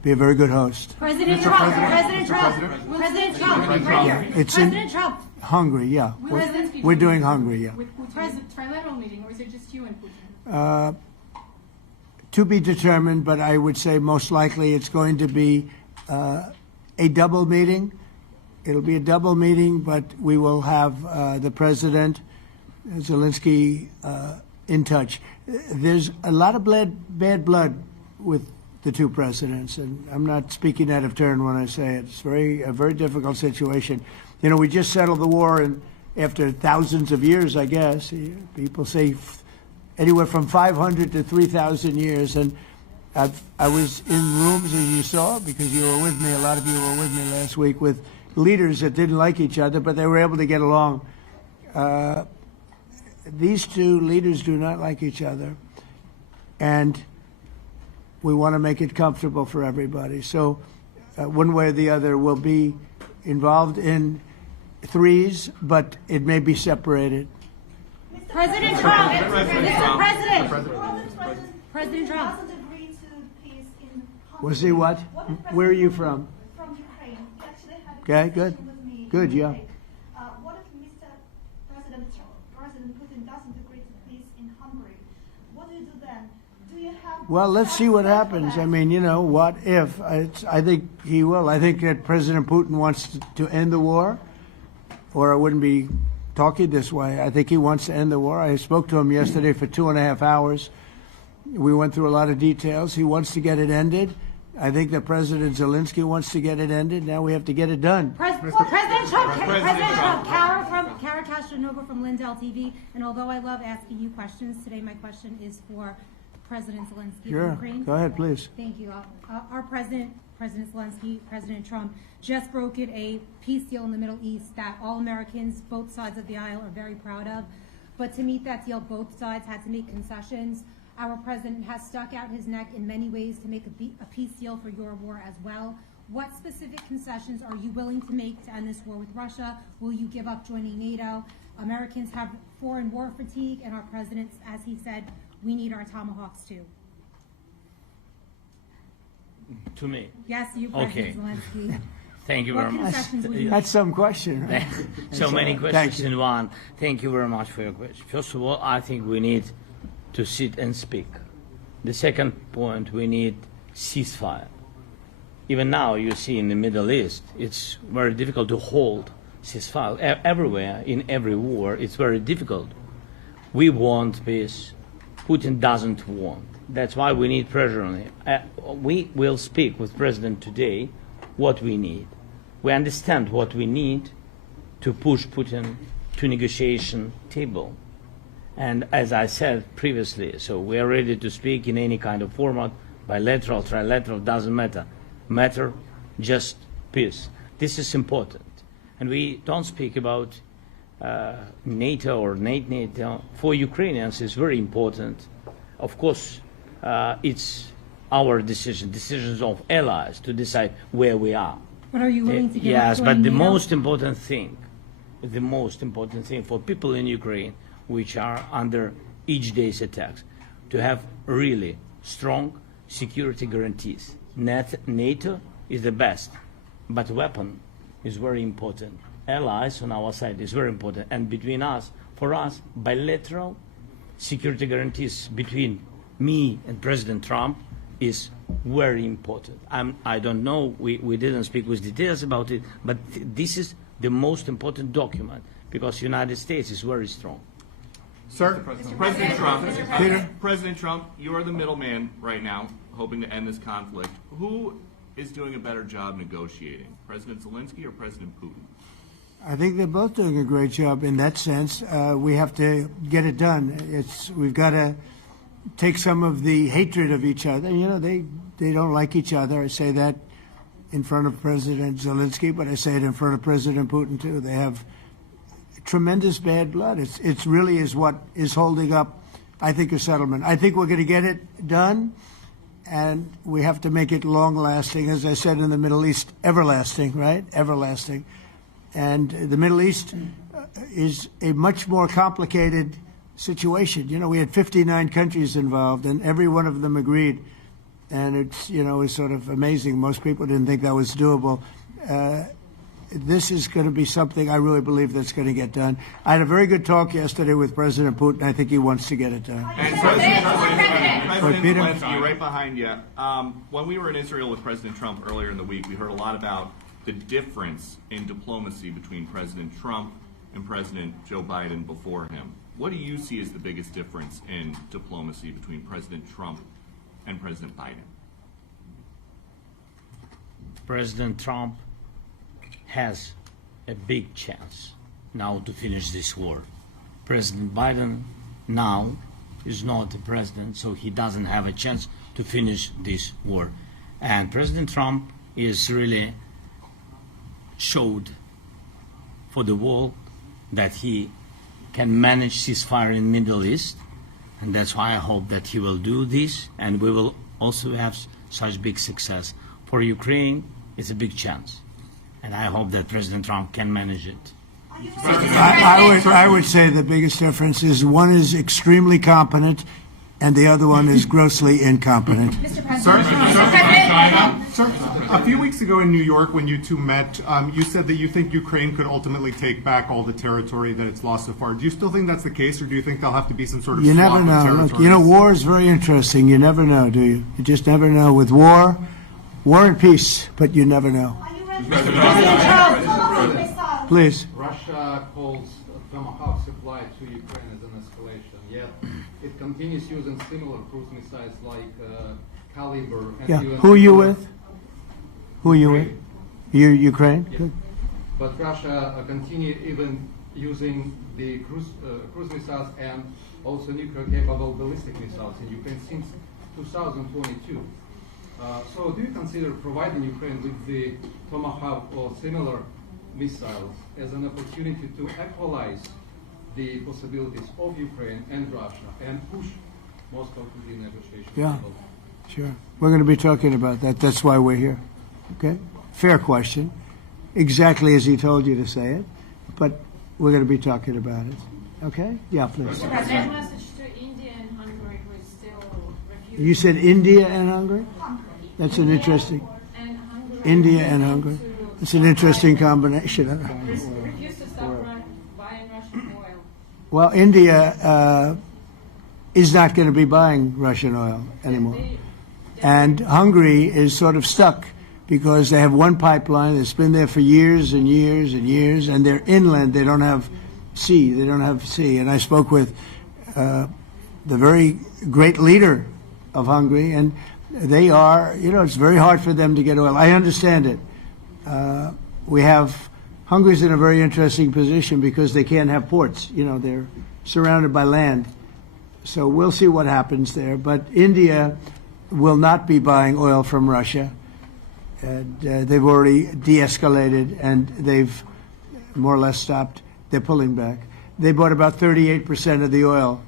be a very good host. President Trump. President Trump. President Trump. It's President Trump. Hungary, yeah. We're doing Hungary, yeah. With Putin, trilateral meeting, or is it just you and Putin? To be determined, but I would say most likely it's going to be a double meeting. It'll be a double meeting, but we will have the President, Zelenskyy, in touch. There's a lot of bad blood with the two presidents, and I'm not speaking out of turn when I say it. It's a very difficult situation. You know, we just settled the war, and after thousands of years, I guess. People say anywhere from 500 to 3,000 years, and I was in rooms, as you saw, because you were with me, a lot of you were with me last week, with leaders that didn't like each other, but they were able to get along. These two leaders do not like each other, and we want to make it comfortable for everybody. So one way or the other, will be involved in threes, but it may be separated. President Trump. Mr. President. President Trump. Was he what? Where are you from? From Ukraine. He actually had a Okay, good. conversation with me. Good, yeah. What if Mr. President Putin doesn't agree to peace in Hungary? What do you do then? Do you have... Well, let's see what happens. I mean, what if? I think he will. I think that President Putin wants to end the war, or I wouldn't be talking this way. I think he wants to end the war. I spoke to him yesterday for 2.5 hours. We went through a lot of details. He wants to get it ended. I think that President Zelenskyy wants to get it ended. Now we have to get it done. President Trump. President Trump. Kara Castronova from Lindell TV. And although I love asking you questions, today my question is for President Zelenskyy Sure. of Ukraine. Go ahead, please. Thank you. Our President Zelenskyy, President Trump, just brokered a peace deal in the Middle East that all Americans, both sides of the aisle, are very proud of. But to meet that deal, both sides had to make concessions. Our president has stuck out his neck in many ways to make a peace deal for your war as well. What specific concessions are you willing to make to end this war with Russia? Will you give up joining NATO? Americans have foreign war fatigue, and our president, as he said, we need our tomahawks too. To me. Yes, you, President Zelenskyy. Thank you very much. That's some question, right? So many questions in one. Thank you very much for your question. First of all, I think we need to sit and speak. The second point, we need ceasefire. Even now, you see in the Middle East, it's very difficult to hold ceasefire. Everywhere, in every war, it's very difficult. We want peace. Putin doesn't want. That's why we need pressure on him. We will speak with President today what we need. We understand what we need to push Putin to negotiation table. And as I said previously, so we are ready to speak in any kind of format, bilateral, trilateral, doesn't matter. Matter just peace. This is important. And we don't speak about NATO or NATO. For Ukrainians, it's very important. Of course, it's our decisions of allies to decide where we are. But are you willing to give Yes, up but joining the NATO? most important thing for people in Ukraine, which are under each day's attacks, to have really strong security guarantees. NATO is the best, but weapon is very important. Allies on our side is very important, and between us, for us, bilateral security guarantees between me and President Trump is very important. I don't know, we didn't speak with details about it, but this is the most important document because the United States is very strong. Sir, President Trump, you are the middleman right now, hoping to end this conflict. Who is doing a better job negotiating, President Zelenskyy or President Putin? I think they're both doing a great job in that sense. We have to get it done. We've got to take some of the hatred of each other. You know, they don't like each other. I say that in front of President Zelenskyy, but I say it in front of President Putin too. They have tremendous bad blood. It's really is what is holding up, I think, a settlement. I think we're going to get it done, and we have to make it long-lasting. As I said in the Middle East, everlasting, right? Everlasting. And the Middle East is a much more complicated situation. You know, we had 59 countries involved, and every one of them agreed. And it's, you know, it's sort of amazing. Most people didn't think that was doable. This is going to be something I really believe that's going to get done. I had a very good talk yesterday with President Putin. I think he wants to get it done. And President Zelenskyy, right behind you. When we were in Israel with President Trump earlier in the week, we heard a lot about the difference in diplomacy between President Trump and President Joe Biden before him. What do you see as the biggest difference in diplomacy between President Trump and President Biden? President Trump has a big chance now to finish this war. President Biden now is not the president, so he doesn't have a chance to finish this war. And President Trump is really showed for the world that he can manage ceasefire in Middle East, and that's why I hope that he will do this, and we will also have such big success. For Ukraine, it's a big chance. And I hope that President Trump can manage it. I would say the biggest difference is one is extremely competent and the other one is grossly incompetent. Sir, a few weeks ago in New York when you two met, you said that you think Ukraine could ultimately take back all the territory that it's lost so far. Do you still think that's the case, or do you think there'll have to be some sort of You swap never of know. territories? Look, you know, war is very interesting. You never know, do you? You just never know. With war and peace, but you never know. Please. Russia calls Tomahawk supply to Ukraine as an escalation, yet it continues using similar cruise missiles like Caliber. And Yeah. even Who are you with? Who are you with? You Ukraine? Yeah. Good. But Russia continued even using the cruise missiles and also nuclear-capable ballistic missiles in Ukraine since 2022. So do you consider providing Ukraine with the Tomahawk or similar missiles as an opportunity to equalize the possibilities of Ukraine and Russia and push Moscow to the negotiation Yeah. table? Sure. We're going to be talking about that. That's why we're here. Okay? Fair question. Exactly as he told you to say it. But we're going to be talking about it. Okay? Yeah, please. Mr. President, message to India and Hungary, who is still refusing. You said India and Hungary? That's an interesting. India and Hungary. It's an interesting combination. Refuse to stop buying Russian oil. Well, India is not going to be buying Russian oil anymore. And Hungary is sort of stuck because they have one pipeline that's been there for years and years and years, and they're inland. They don't have sea. They don't have sea. And I spoke with the very great leader of Hungary, and they are, you know, it's very hard for them to get oil. I understand it. Hungary's in a very interesting position because they can't have ports. You know, they're surrounded by land. So we'll see what happens there. But India will not be buying oil from Russia. And they've already de-escalated, and they've more or less stopped. They're pulling back. They bought about 38% of the oil,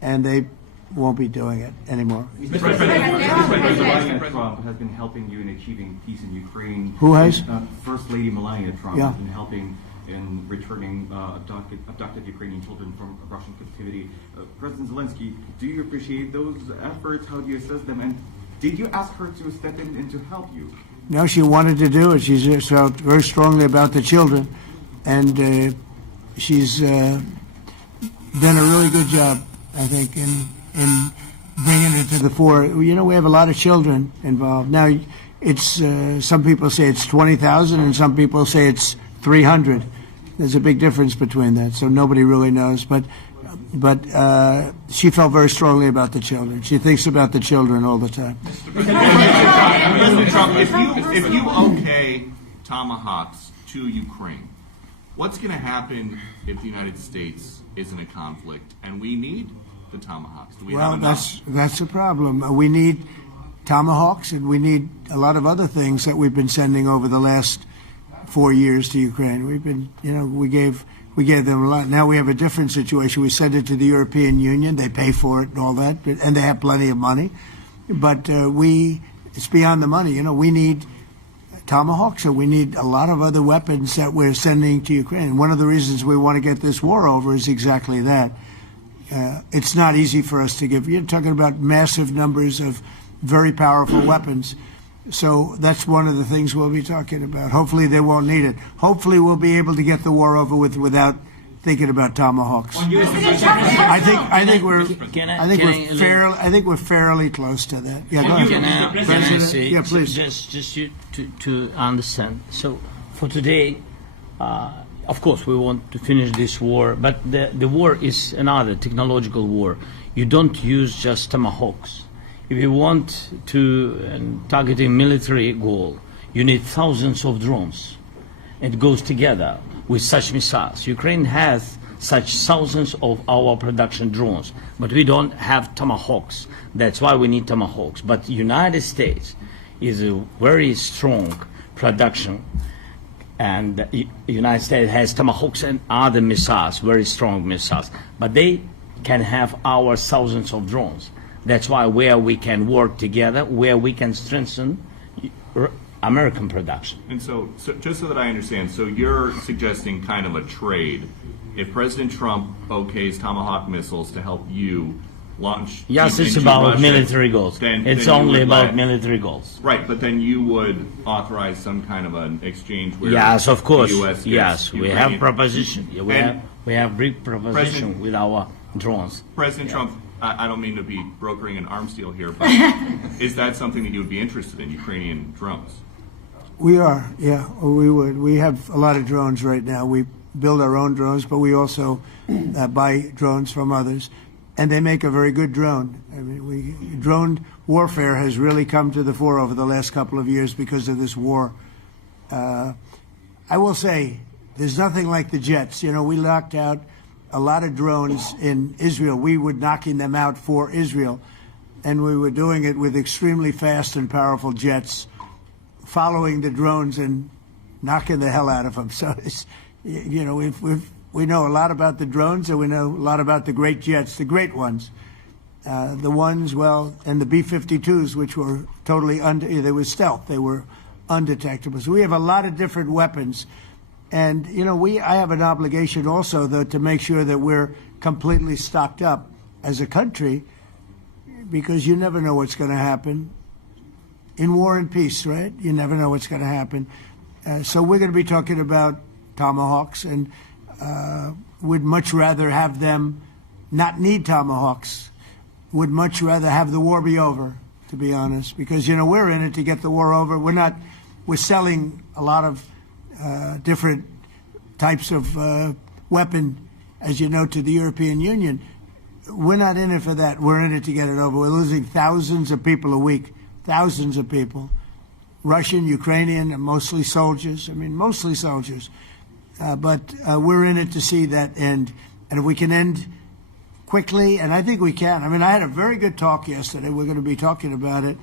and they won't be doing it anymore. Mr. President Trump has been helping you in achieving peace in Ukraine. Who has? First Lady Melania Trump Yeah. has been helping in returning abducted Ukrainian children from Russian captivity. President Zelenskyy, do you appreciate those efforts? How do you assess them? And did you ask her to step in and to help you? No, she wanted to do it. She's felt very strongly about the children, and she's done a really good job, I think, in bringing it to the fore. You know, we have a lot of children involved. Now, it's some people say it's 20,000, and some people say it's 300. There's a big difference between that, so nobody really knows. But she felt very strongly about the children. She thinks about the children all the time. President Trump, if you okay Tomahawks to Ukraine, what's going to happen if the United States is in a conflict and we need the Tomahawks? Do we have enough? That's a problem. We need Tomahawks, and we need a lot of other things that we've been sending over the last 4 years to Ukraine. We've been, you know, we gave them a lot. Now we have a different situation. We send it to the European Union. They pay for it and all that, and they have plenty of money. But it's beyond the money. You know, we need Tomahawks, and we need a lot of other weapons that we're sending to Ukraine. One of the reasons we want to get this war over is exactly that. It's not easy for us to give. You're talking about massive numbers of very powerful weapons. So that's one of the things we'll be talking about. Hopefully they won't need it. Hopefully we'll be able to get the war over with without thinking about Tomahawks. I think we're fairly close to that. Yeah, go ahead. Can I say, yeah, please. Just to understand. So for today, of course, we want to finish this war, but the war is another technological war. You don't use just Tomahawks. If you want to target a military goal, you need thousands of drones. It goes together with such missiles. Ukraine has such thousands of our production drones, but we don't have Tomahawks. That's why we need Tomahawks. But the United States is a very strong production, and the United States has Tomahawks and other missiles, very strong missiles, but they can have our thousands of drones. That's why where we can work together, where we can strengthen American production. And so just so that I understand, so you're suggesting kind of a trade. If President Trump okays Tomahawk missiles to help you launch Yes, it's into about Russia, military goals. It's then only about let, military goals. Right, but then you would authorize some kind of an exchange where yes, of course. the US yes, we Ukrainian. have proposition. We have big proposition with our drones. President Trump, I don't mean to be brokering an arms deal here, but is that something that you would be interested in, Ukrainian drones? We are, yeah, we would. We have a lot of drones right now. We build our own drones, but we also buy drones from others, and they make a very good drone. I mean, drone warfare has really come to the fore over the last couple of years because of this war. I will say, there's nothing like the jets. You know, we knocked out a lot of drones in Israel. We were knocking them out for Israel, and we were doing it with extremely fast and powerful jets, following the drones and knocking the hell out of them. So, it's, you know, we know a lot about the drones, and we know a lot about the great jets, the great ones. The ones, well, and the B-52s, which were totally they were stealth. They were undetectable. So we have a lot of different weapons. And, you know, I have an obligation also, though, to make sure that we're completely stocked up as a country, because you never know what's going to happen. In war and peace, right? You never know what's going to happen. So we're going to be talking about Tomahawks, and would much rather have them not need Tomahawks. Would much rather have the war be over, to be honest, because, you know, we're in it to get the war over. We're selling a lot of different types of weapon, as you know, to the European Union. We're not in it for that. We're in it to get it over. We're losing thousands of people a week, thousands of people, Russian, Ukrainian, and mostly soldiers. I mean, mostly soldiers. But we're in it to see that end. And if we can end quickly, and I think we can. I mean, I had a very good talk yesterday. We're going to be talking about it.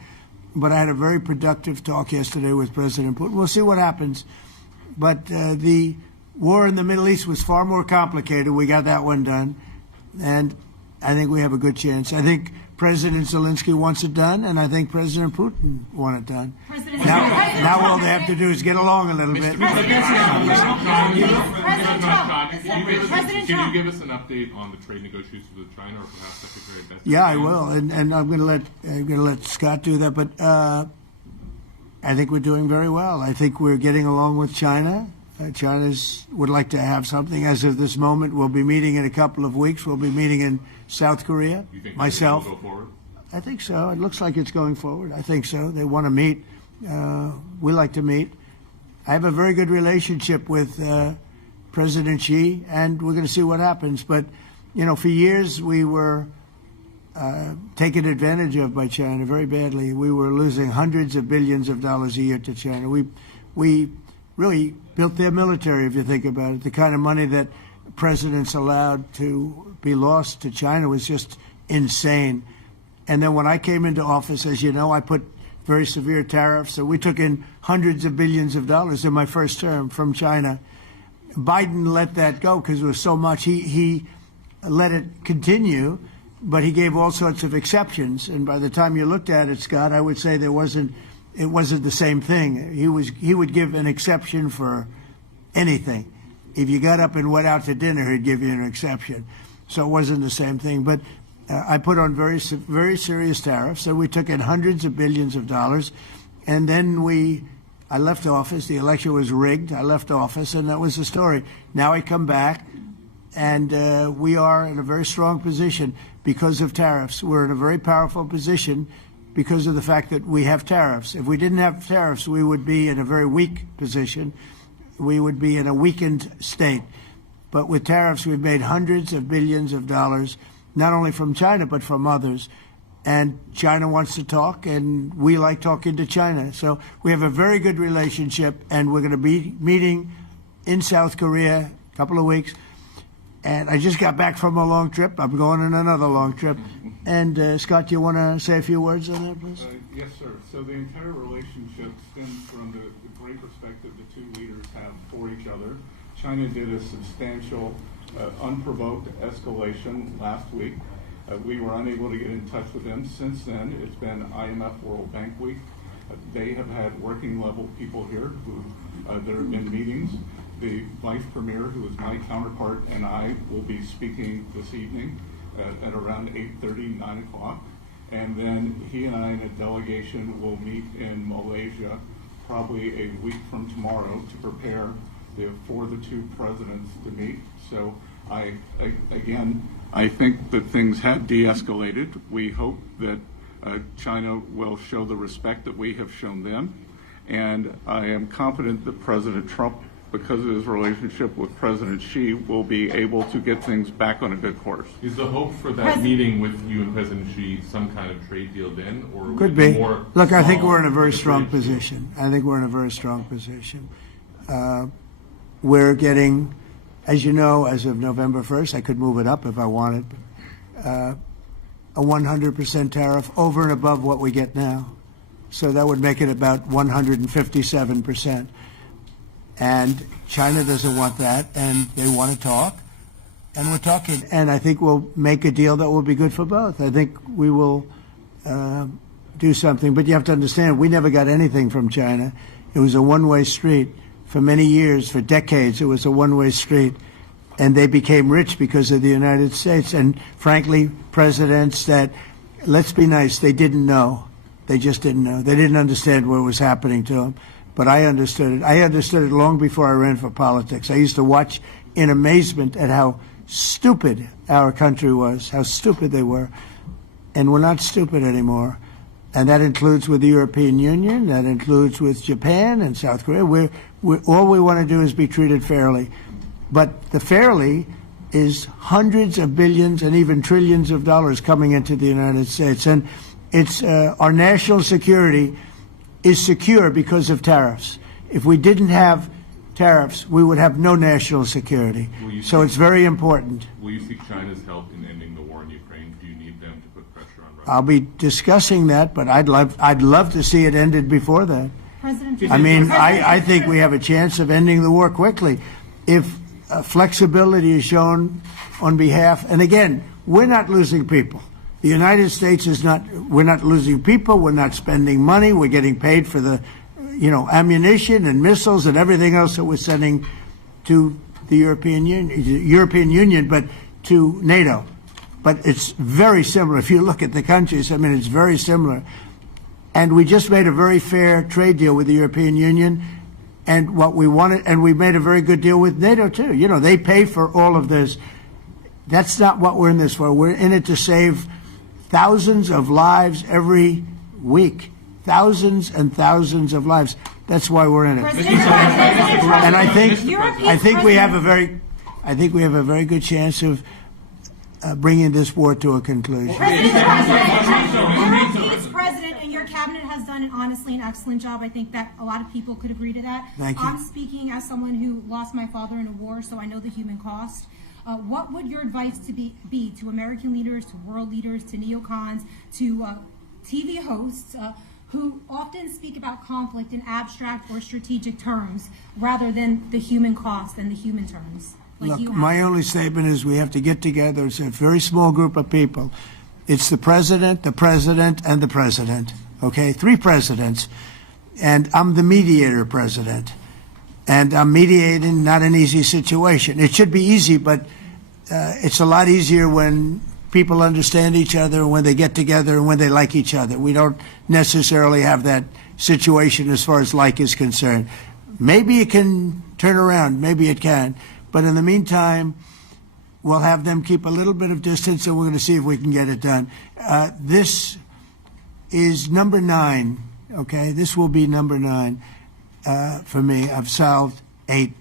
But I had a very productive talk yesterday with President Putin. We'll see what happens. But the war in the Middle East was far more complicated. We got that one done. And I think we have a good chance. I think President Zelenskyy wants it done, and I think President Putin wants it done. Now all they have to do is get along a little bit. Can you give us an update on the trade negotiations with China, or perhaps Secretary Bessent? Yeah, I will, and I'm going to let Scott do that. But I think we're doing very well. I think we're getting along with China. China would like to have something. As of this moment, we'll be meeting in a couple of weeks. We'll be meeting in South Korea. You think myself. Will go forward? I think so. It looks like it's going forward. I think so. They want to meet. We like to meet. I have a very good relationship with President Xi, and we're going to see what happens. But, you know, for years we were taken advantage of by China very badly. We were losing hundreds of billions of dollars a year to China. We really built their military, if you think about it. The kind of money that presidents allowed to be lost to China was just insane. And then when I came into office, as you know, I put very severe tariffs. So we took in hundreds of billions of dollars in my first term from China. Biden let that go because it was so much. He let it continue, but he gave all sorts of exceptions. And by the time you looked at it, Scott, I would say it wasn't the same thing. He would give an exception for anything. If you got up and went out to dinner, he'd give you an exception. So it wasn't the same thing. But I put on very serious tariffs. So we took in hundreds of billions of dollars. And then I left office. The election was rigged. I left office, and that was the story. Now I come back, and we are in a very strong position because of tariffs. We're in a very powerful position because of the fact that we have tariffs. If we didn't have tariffs, we would be in a very weak position. We would be in a weakened state. But with tariffs, we've made hundreds of billions of dollars, not only from China, but from others. And China wants to talk, and we like talking to China. So we have a very good relationship, and we're going to be meeting in South Korea in a couple of weeks. And I just got back from a long trip. I'm going on another long trip. And Scott, you want to say a few words on that, please? Yes, sir. So the entire relationship stems from the great perspective the two leaders have for each other. China did a substantial, unprovoked escalation last week. We were unable to get in touch with them. Since then, it's been IMF World Bank Week. They have had working level people here who there have been meetings. The Vice Premier, who is my counterpart, and I will be speaking this evening at around 8:30, 9 o'clock. And then he and I and a delegation will meet in Malaysia probably a week from tomorrow to prepare for the two presidents to meet. So I think that things have de-escalated. We hope that China will show the respect that we have shown them. And I am confident that President Trump, because of his relationship with President Xi, will be able to get things back on a good course. Is the hope for that meeting with you and President Xi some kind of trade deal then, or could be? Look, I think we're in a very strong position. I think we're in a very strong position. We're getting, as you know, as of November 1st, I could move it up if I wanted, a 100% tariff over and above what we get now. So that would make it about 157%. And China doesn't want that, and they want to talk, and we're talking. And I think we'll make a deal that will be good for both. I think we will do something. But you have to understand, we never got anything from China. It was a one-way street. For many years, for decades, it was a one-way street. And they became rich because of the United States. And frankly, presidents that, let's be nice, they didn't know. They just didn't know. They didn't understand what was happening to them. But I understood it. I understood it long before I ran for politics. I used to watch in amazement at how stupid our country was, how stupid they were. And we're not stupid anymore. And that includes with the European Union, that includes with Japan and South Korea. All we want to do is be treated fairly. But the fairly is hundreds of billions and even trillions of dollars coming into the United States. And it's our national security is secure because of tariffs. If we didn't have tariffs, we would have no national security. So it's very important. Will you seek China's help in ending the war in Ukraine? Do you need them to put pressure on Russia? I'll be discussing that, but I'd love to see it ended before that. I mean, I think we have a chance of ending the war quickly if flexibility is shown on behalf. And again, we're not losing people. The United States is not. We're not losing people. We're not spending money. We're getting paid for the, ammunition and missiles and everything else that we're sending to the European Union, but to NATO. But it's very similar. If you look at the countries, I mean, it's very similar. And we just made a very fair trade deal with the European Union, and what we wanted, and we made a very good deal with NATO too. They pay for all of this. That's not what we're in this for. We're in it to save thousands of lives every week. Thousands and thousands of lives. That's why we're in it. And I think we have a very good chance of bringing this war to a conclusion. President, and your cabinet has done honestly an excellent job. I think that a lot of people could agree to that. Thank you. I'm speaking as someone who lost my father in a war, so I know the human cost. What would your advice be to American leaders, to world leaders, to neocons, to TV hosts who often speak about conflict in abstract or strategic terms rather than the human cost and the human terms? Look, my only statement is we have to get together. It's a very small group of people. It's the president, and the president. Okay, 3 presidents. And I'm the mediator president. And I'm mediating not an easy situation. It should be easy, but it's a lot easier when people understand each other, and when they get together, and when they like each other. We don't necessarily have that situation as far as like is concerned. Maybe it can turn around. Maybe it can. But in the meantime, we'll have them keep a little bit of distance, and we're going to see if we can get it done. This is number 9, okay? This will be number 9 for me. I've solved 8,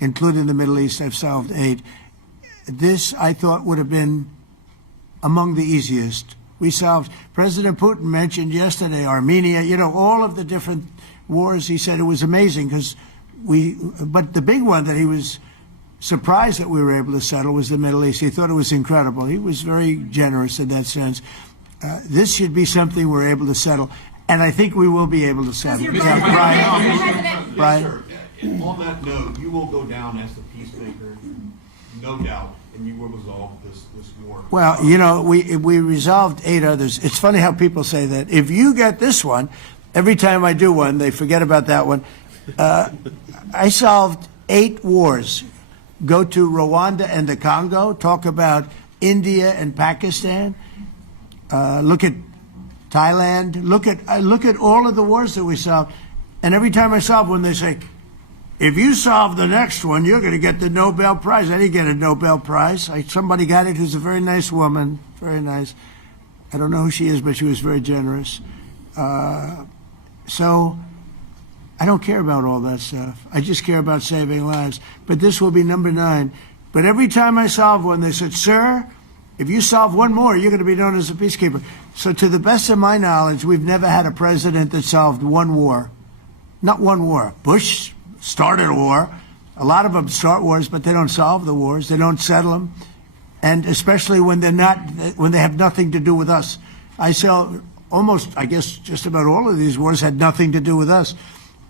including the Middle East. I've solved 8. This, I thought, would have been among the easiest. We solved, President Putin mentioned yesterday Armenia, all of the different wars. He said it was amazing but the big one that he was surprised that we were able to settle was the Middle East. He thought it was incredible. He was very generous in that sense. This should be something we're able to settle, and I think we will be able to settle. Yes, sir. On that note, you will go down as the peacemaker, no doubt, and you will resolve this war. Well, we resolved 8 others. It's funny how people say that. If you get this one, every time I do one, they forget about that one. I solved 8 wars. Go to Rwanda and the Congo, talk about India and Pakistan, look at Thailand, look at all of the wars that we solved. And every time I solve one, they say, if you solve the next one, you're going to get the Nobel Prize. I didn't get a Nobel Prize. Somebody got it who's a very nice woman, very nice. I don't know who she is, but she was very generous. So I don't care about all that stuff. I just care about saving lives. But this will be number 9. But every time I solve one, they said, sir, if you solve one more, you're going to be known as a peacekeeper. So to the best of my knowledge, we've never had a president that solved one war. Not one war. Bush started a war. A lot of them start wars, but they don't solve the wars. They don't settle them. And especially when they have nothing to do with us. I saw almost, I guess, just about all of these wars had nothing to do with us.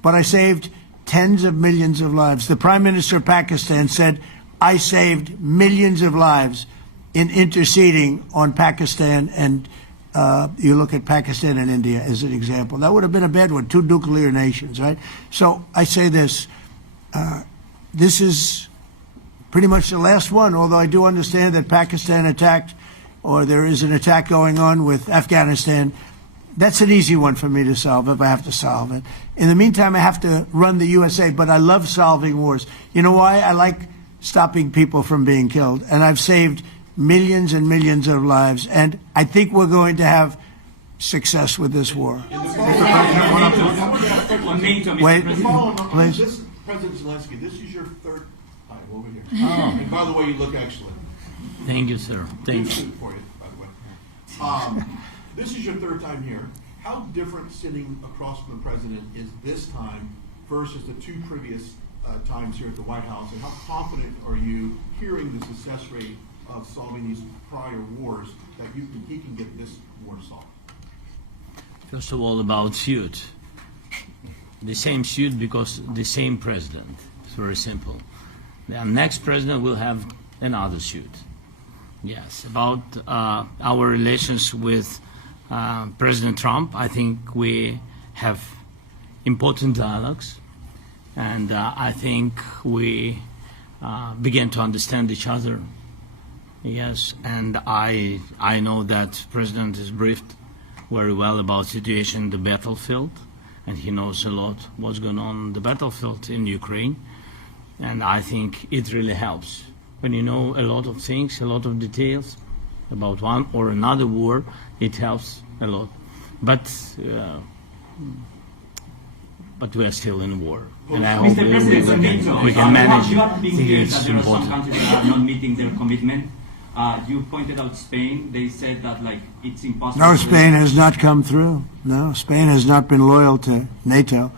But I saved tens of millions of lives. The Prime Minister of Pakistan said, I saved millions of lives in interceding on Pakistan, and you look at Pakistan and India as an example. That would have been a bad one, 2 nuclear nations, right? So I say this, this is pretty much the last one, although I do understand that Pakistan attacked, or there is an attack going on with Afghanistan. That's an easy one for me to solve if I have to solve it. In the meantime, I have to run the USA, but I love solving wars. You know why? I like stopping people from being killed, and I've saved millions and millions of lives, and I think we're going to have success with this war. Wait, please. This, President Zelensky, this is your 3rd time over here. Oh. And by the way, you look excellent. Thank you, sir. Thank you. For you, by the way. This is your 3rd time here. How different sitting across from the president is this time versus the 2 previous times here at the White House, and how confident are you hearing the success rate of solving these prior wars that he can get this war solved? First of all, about suit. The same suit because the same president. It's very simple. The next president will have another suit. Yes. About our relations with President Trump, I think we have important dialogues, and I think we begin to understand each other. Yes, and I know that President is briefed very well about situation in the battlefield, and he knows a lot what's going on the battlefield in Ukraine, and I think it really helps. When you know a lot of things, a lot of details about one or another war, it helps a lot. But we are still in war, and I hope we can manage. I think it's important. There are some countries that are not meeting their commitment. You pointed out Spain. They said that it's impossible. No, Spain has not come through. No, Spain has not been loyal to NATO.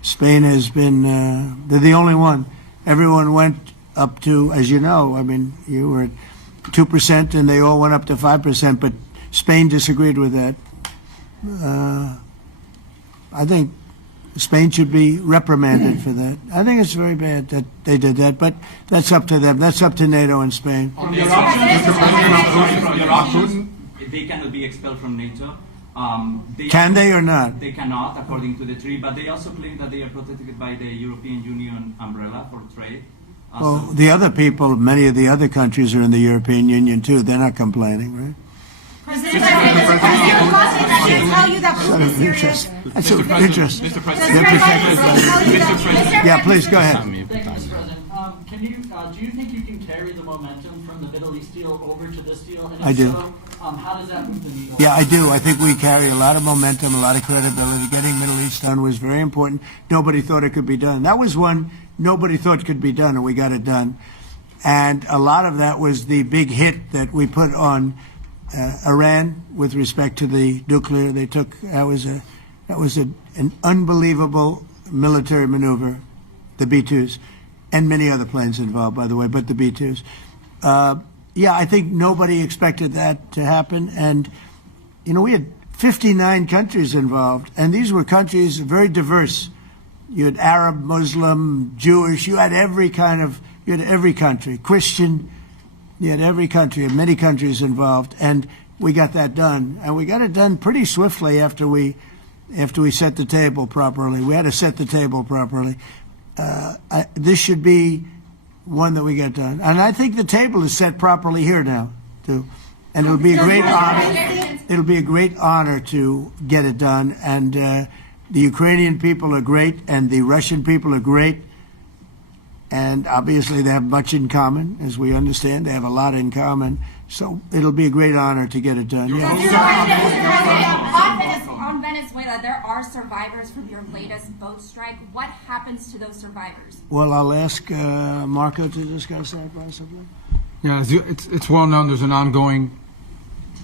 Spain has been, they're the only one. Everyone went up to, as you know, I mean, you were at 2% and they all went up to 5%, but Spain disagreed with that. I think Spain should be reprimanded for that. I think it's very bad that they did that, but that's up to them. That's up to NATO and Spain. They cannot be expelled from NATO. Can they or not? They cannot, according to the treaty, but they also claim that they are protected by the European Union umbrella for trade. Well, the other people, many of the other countries are in the European Union too. They're not complaining, right? President, I can tell you that Putin is serious. That's of interest. Mr. President. Yeah, please go ahead. Thank you, Mr. President. Do you think you can carry the momentum from the Middle East deal over to this deal? And if I do. So, how does that move the needle? Yeah, I do. I think we carry a lot of momentum, a lot of credibility. Getting Middle East done was very important. Nobody thought it could be done. That was one nobody thought could be done, and we got it done. And a lot of that was the big hit that we put on Iran with respect to the nuclear. They took that was an unbelievable military maneuver, the B-2s, and many other planes involved, by the way, but the B-2s. Yeah, I think nobody expected that to happen. And, you know, we had 59 countries involved, and these were countries very diverse. You had Arab, Muslim, Jewish, you had every country, Christian, you had every country, and many countries involved, and we got that done. And we got it done pretty swiftly after we after we set the table properly. We had to set the table properly. This should be one that we get done. And I think the table is set properly here now, too. And it'll be a great honor. It'll be a great honor to get it done. And the Ukrainian people are great, and the Russian people are great. And obviously they have much in common, as we understand. They have a lot in common. So it'll be a great honor to get it done. On Venezuela, there are survivors from your latest boat strike. What happens to those survivors? Well, I'll ask Marco to discuss that possibly. Yeah, it's well known there's an ongoing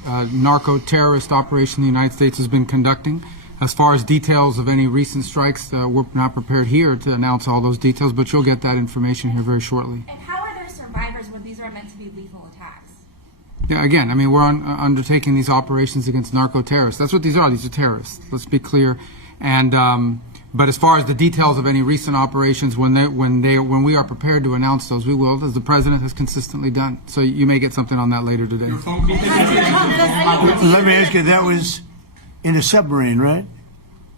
narco-terrorist operation the United States has been conducting. As far as details of any recent strikes, we're not prepared here to announce all those details, but you'll get that information here very shortly. And how are there survivors when these are meant to be lethal attacks? Yeah, again, I mean, we're undertaking these operations against narco-terrorists. That's what these are. These are terrorists. Let's be clear. And but as far as the details of any recent operations, when we are prepared to announce those, we will, as the president has consistently done. So you may get something on that later today. Let me ask you, that was in a submarine, right?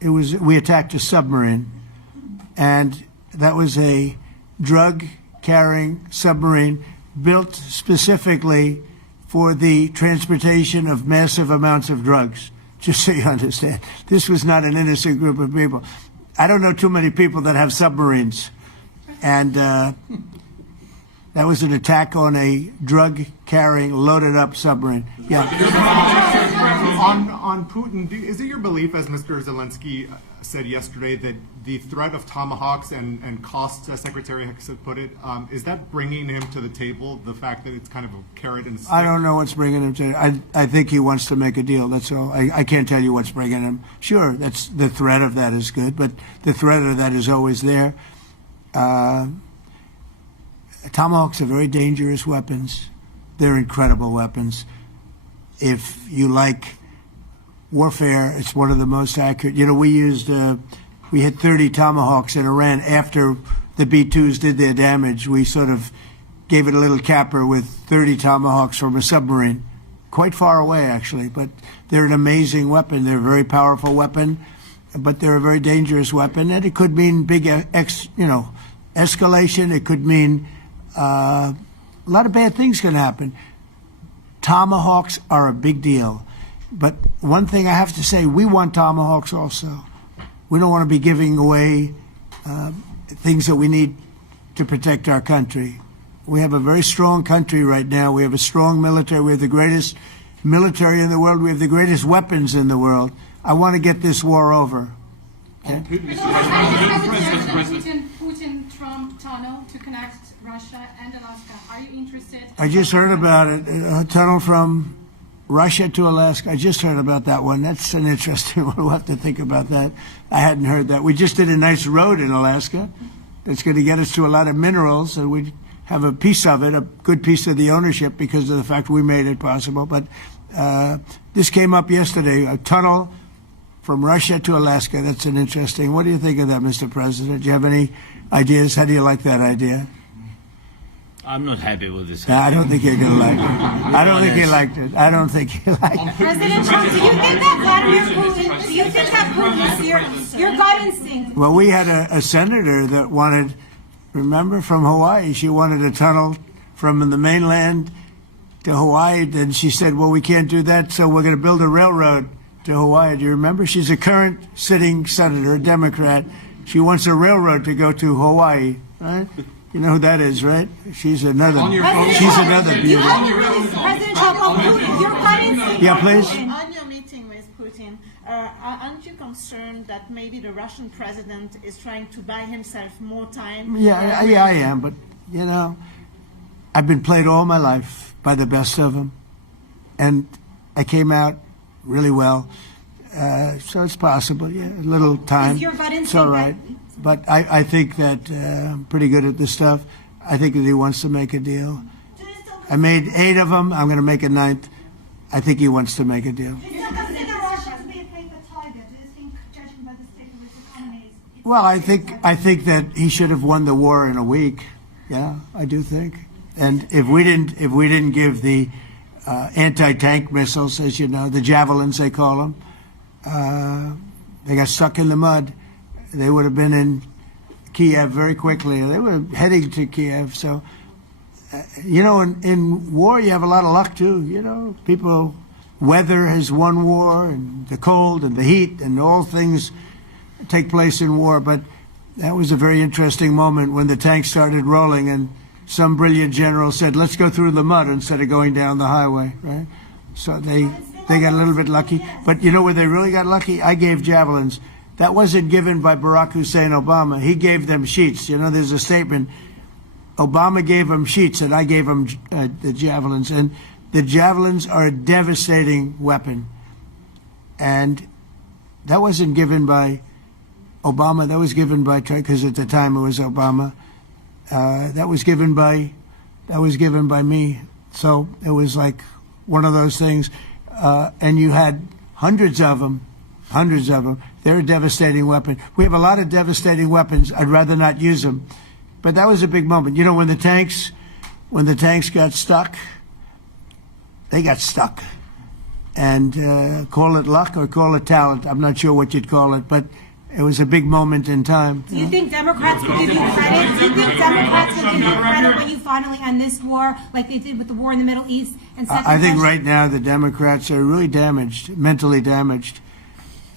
We attacked a submarine, and that was a drug-carrying submarine built specifically for the transportation of massive amounts of drugs, just so you understand. This was not an innocent group of people. I don't know too many people that have submarines, and that was an attack on a drug-carrying, loaded-up submarine. Yeah. On Putin, is it your belief, as Mr. Zelenskyy said yesterday, that the threat of tomahawks and costs, as Secretary Hicks put it, is that bringing him to the table, the fact that it's kind of a carrot and stick? I don't know what's bringing him to it. I think he wants to make a deal, that's all. I can't tell you what's bringing him. Sure, that's the threat of that is good, but the threat of that is always there. Tomahawks are very dangerous weapons. They're incredible weapons. If you like warfare, it's one of the most accurate. You know, we hit 30 Tomahawks in Iran after the B-2s did their damage. We sort of gave it a little capper with 30 Tomahawks from a submarine, quite far away actually, but they're an amazing weapon. They're a very powerful weapon, but they're a very dangerous weapon, and it could mean big, escalation. It could mean a lot of bad things can happen. Tomahawks are a big deal. But one thing I have to say, we want Tomahawks also. We don't want to be giving away things that we need to protect our country. We have a very strong country right now. We have a strong military. We have the greatest military in the world. We have the greatest weapons in the world. I want to get this war over. Okay? Putin-Trump tunnel to connect Russia and Alaska. Are you interested? I just heard about it. A tunnel from Russia to Alaska. I just heard about that one. That's an interesting one. We'll have to think about that. I hadn't heard that. We just did a nice road in Alaska that's going to get us to a lot of minerals, and we have a piece of it, a good piece of the ownership because of the fact we made it possible. But this came up yesterday, a tunnel from Russia to Alaska. That's an interesting. What do you think of that, Mr. President? Do you have any ideas? How do you like that idea? I'm not happy with this. I don't think you're going to like it. I don't think he liked it. I don't think he liked it. President Trump, do you think that Vladimir Putin, do you think that Putin's your gut instinct? Well, we had a senator that wanted, remember, from Hawaii, she wanted a tunnel from the mainland to Hawaii. And she said, well, we can't do that, so we're going to build a railroad to Hawaii. Do you remember? She's a current sitting senator, a Democrat. She wants a railroad to go to Hawaii, right? You know who that is, right? She's another. She's another beauty. President Trump, on Putin, your gut instinct. Yeah, please. On your meeting with Putin, aren't you concerned that maybe the Russian president is trying to buy himself more time? Yeah, I am. But you know, I've been played all my life by the best of them, and I came out really well. So it's possible. Yeah, a little time. Is your gut instinct? It's all right. But I think that I'm pretty good at this stuff. I think that he wants to make a deal. I made 8 of them. I'm going to make a 9th. I think he wants to make a deal. Do you consider Russia to be a paper tiger? Do you think, judging by the state of its economy, well, I think that he should have won the war in a week. Yeah, I do think. And if we didn't give the anti-tank missiles, as you know, the javelins they call them, They got stuck in the mud. They would have been in Kiev very quickly. They were heading to Kiev. So, you know, in war, you have a lot of luck, too. You know, people, weather has won war, and the cold and the heat and all things take place in war. But that was a very interesting moment when the tanks started rolling and some brilliant general said, let's go through the mud instead of going down the highway, right? So they got a little bit lucky. But you know where they really got lucky? I gave javelins. That wasn't given by Barack Hussein Obama. He gave them sheets. You know, there's a statement. Obama gave them sheets and I gave them the javelins. And the javelins are a devastating weapon. And that wasn't given by Obama. That was given by, because at the time it was Obama. That was given by me. So it was like one of those things. And you had hundreds of them. They're a devastating weapon. We have a lot of devastating weapons. I'd rather not use them. But that was a big moment. You know, when the tanks got stuck, they got stuck. And call it luck or call it talent. I'm not sure what you'd call it, but it was a big moment in time. Do you think Democrats will give you credit? Do you think Democrats will give you credit when you finally end this war, like they did with the war in the Middle East? And I think right now the Democrats are really damaged, mentally damaged.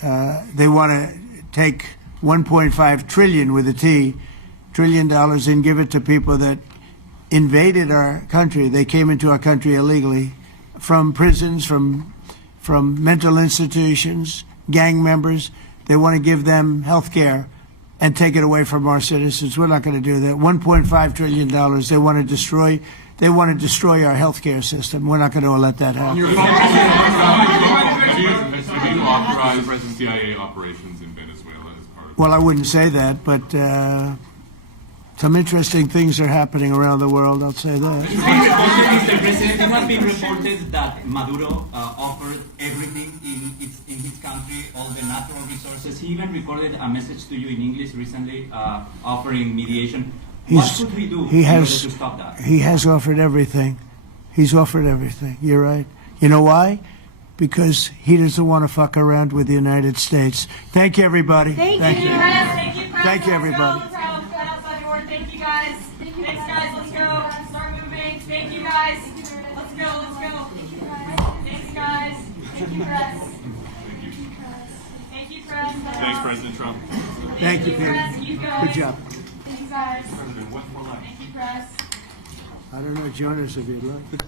They want to take $1.5 trillion with a T, $1 trillion, and give it to people that invaded our country. They came into our country illegally from prisons, from mental institutions, gang members. They want to give them health care and take it away from our citizens. We're not going to do that. $1.5 trillion. They want to destroy. They want to destroy our health care system. We're not going to let that happen. Have you authorized CIA operations in Venezuela as part of? Well, I wouldn't say that, but some interesting things are happening around the world. I'll say that. Mr. President, it has been reported that Maduro offered everything in his country, all the natural resources. He even recorded a message to you in English recently, offering mediation. What should we do in order to stop that? He has offered everything. He's offered everything. You're right. You know why? Because he doesn't want to fuck around with the United States. Thank you, everybody. Thank you. Thank you, everybody. Thank you, guys. Thanks, guys. Let's go. Start moving. Thank you, guys. Let's go. Thanks, guys. Thank you, press. Thank you, press. Thanks, President Trump. Thank you, Peter. Good job. Thank you, guys. Thank you, press. I don't know, join us if you'd like.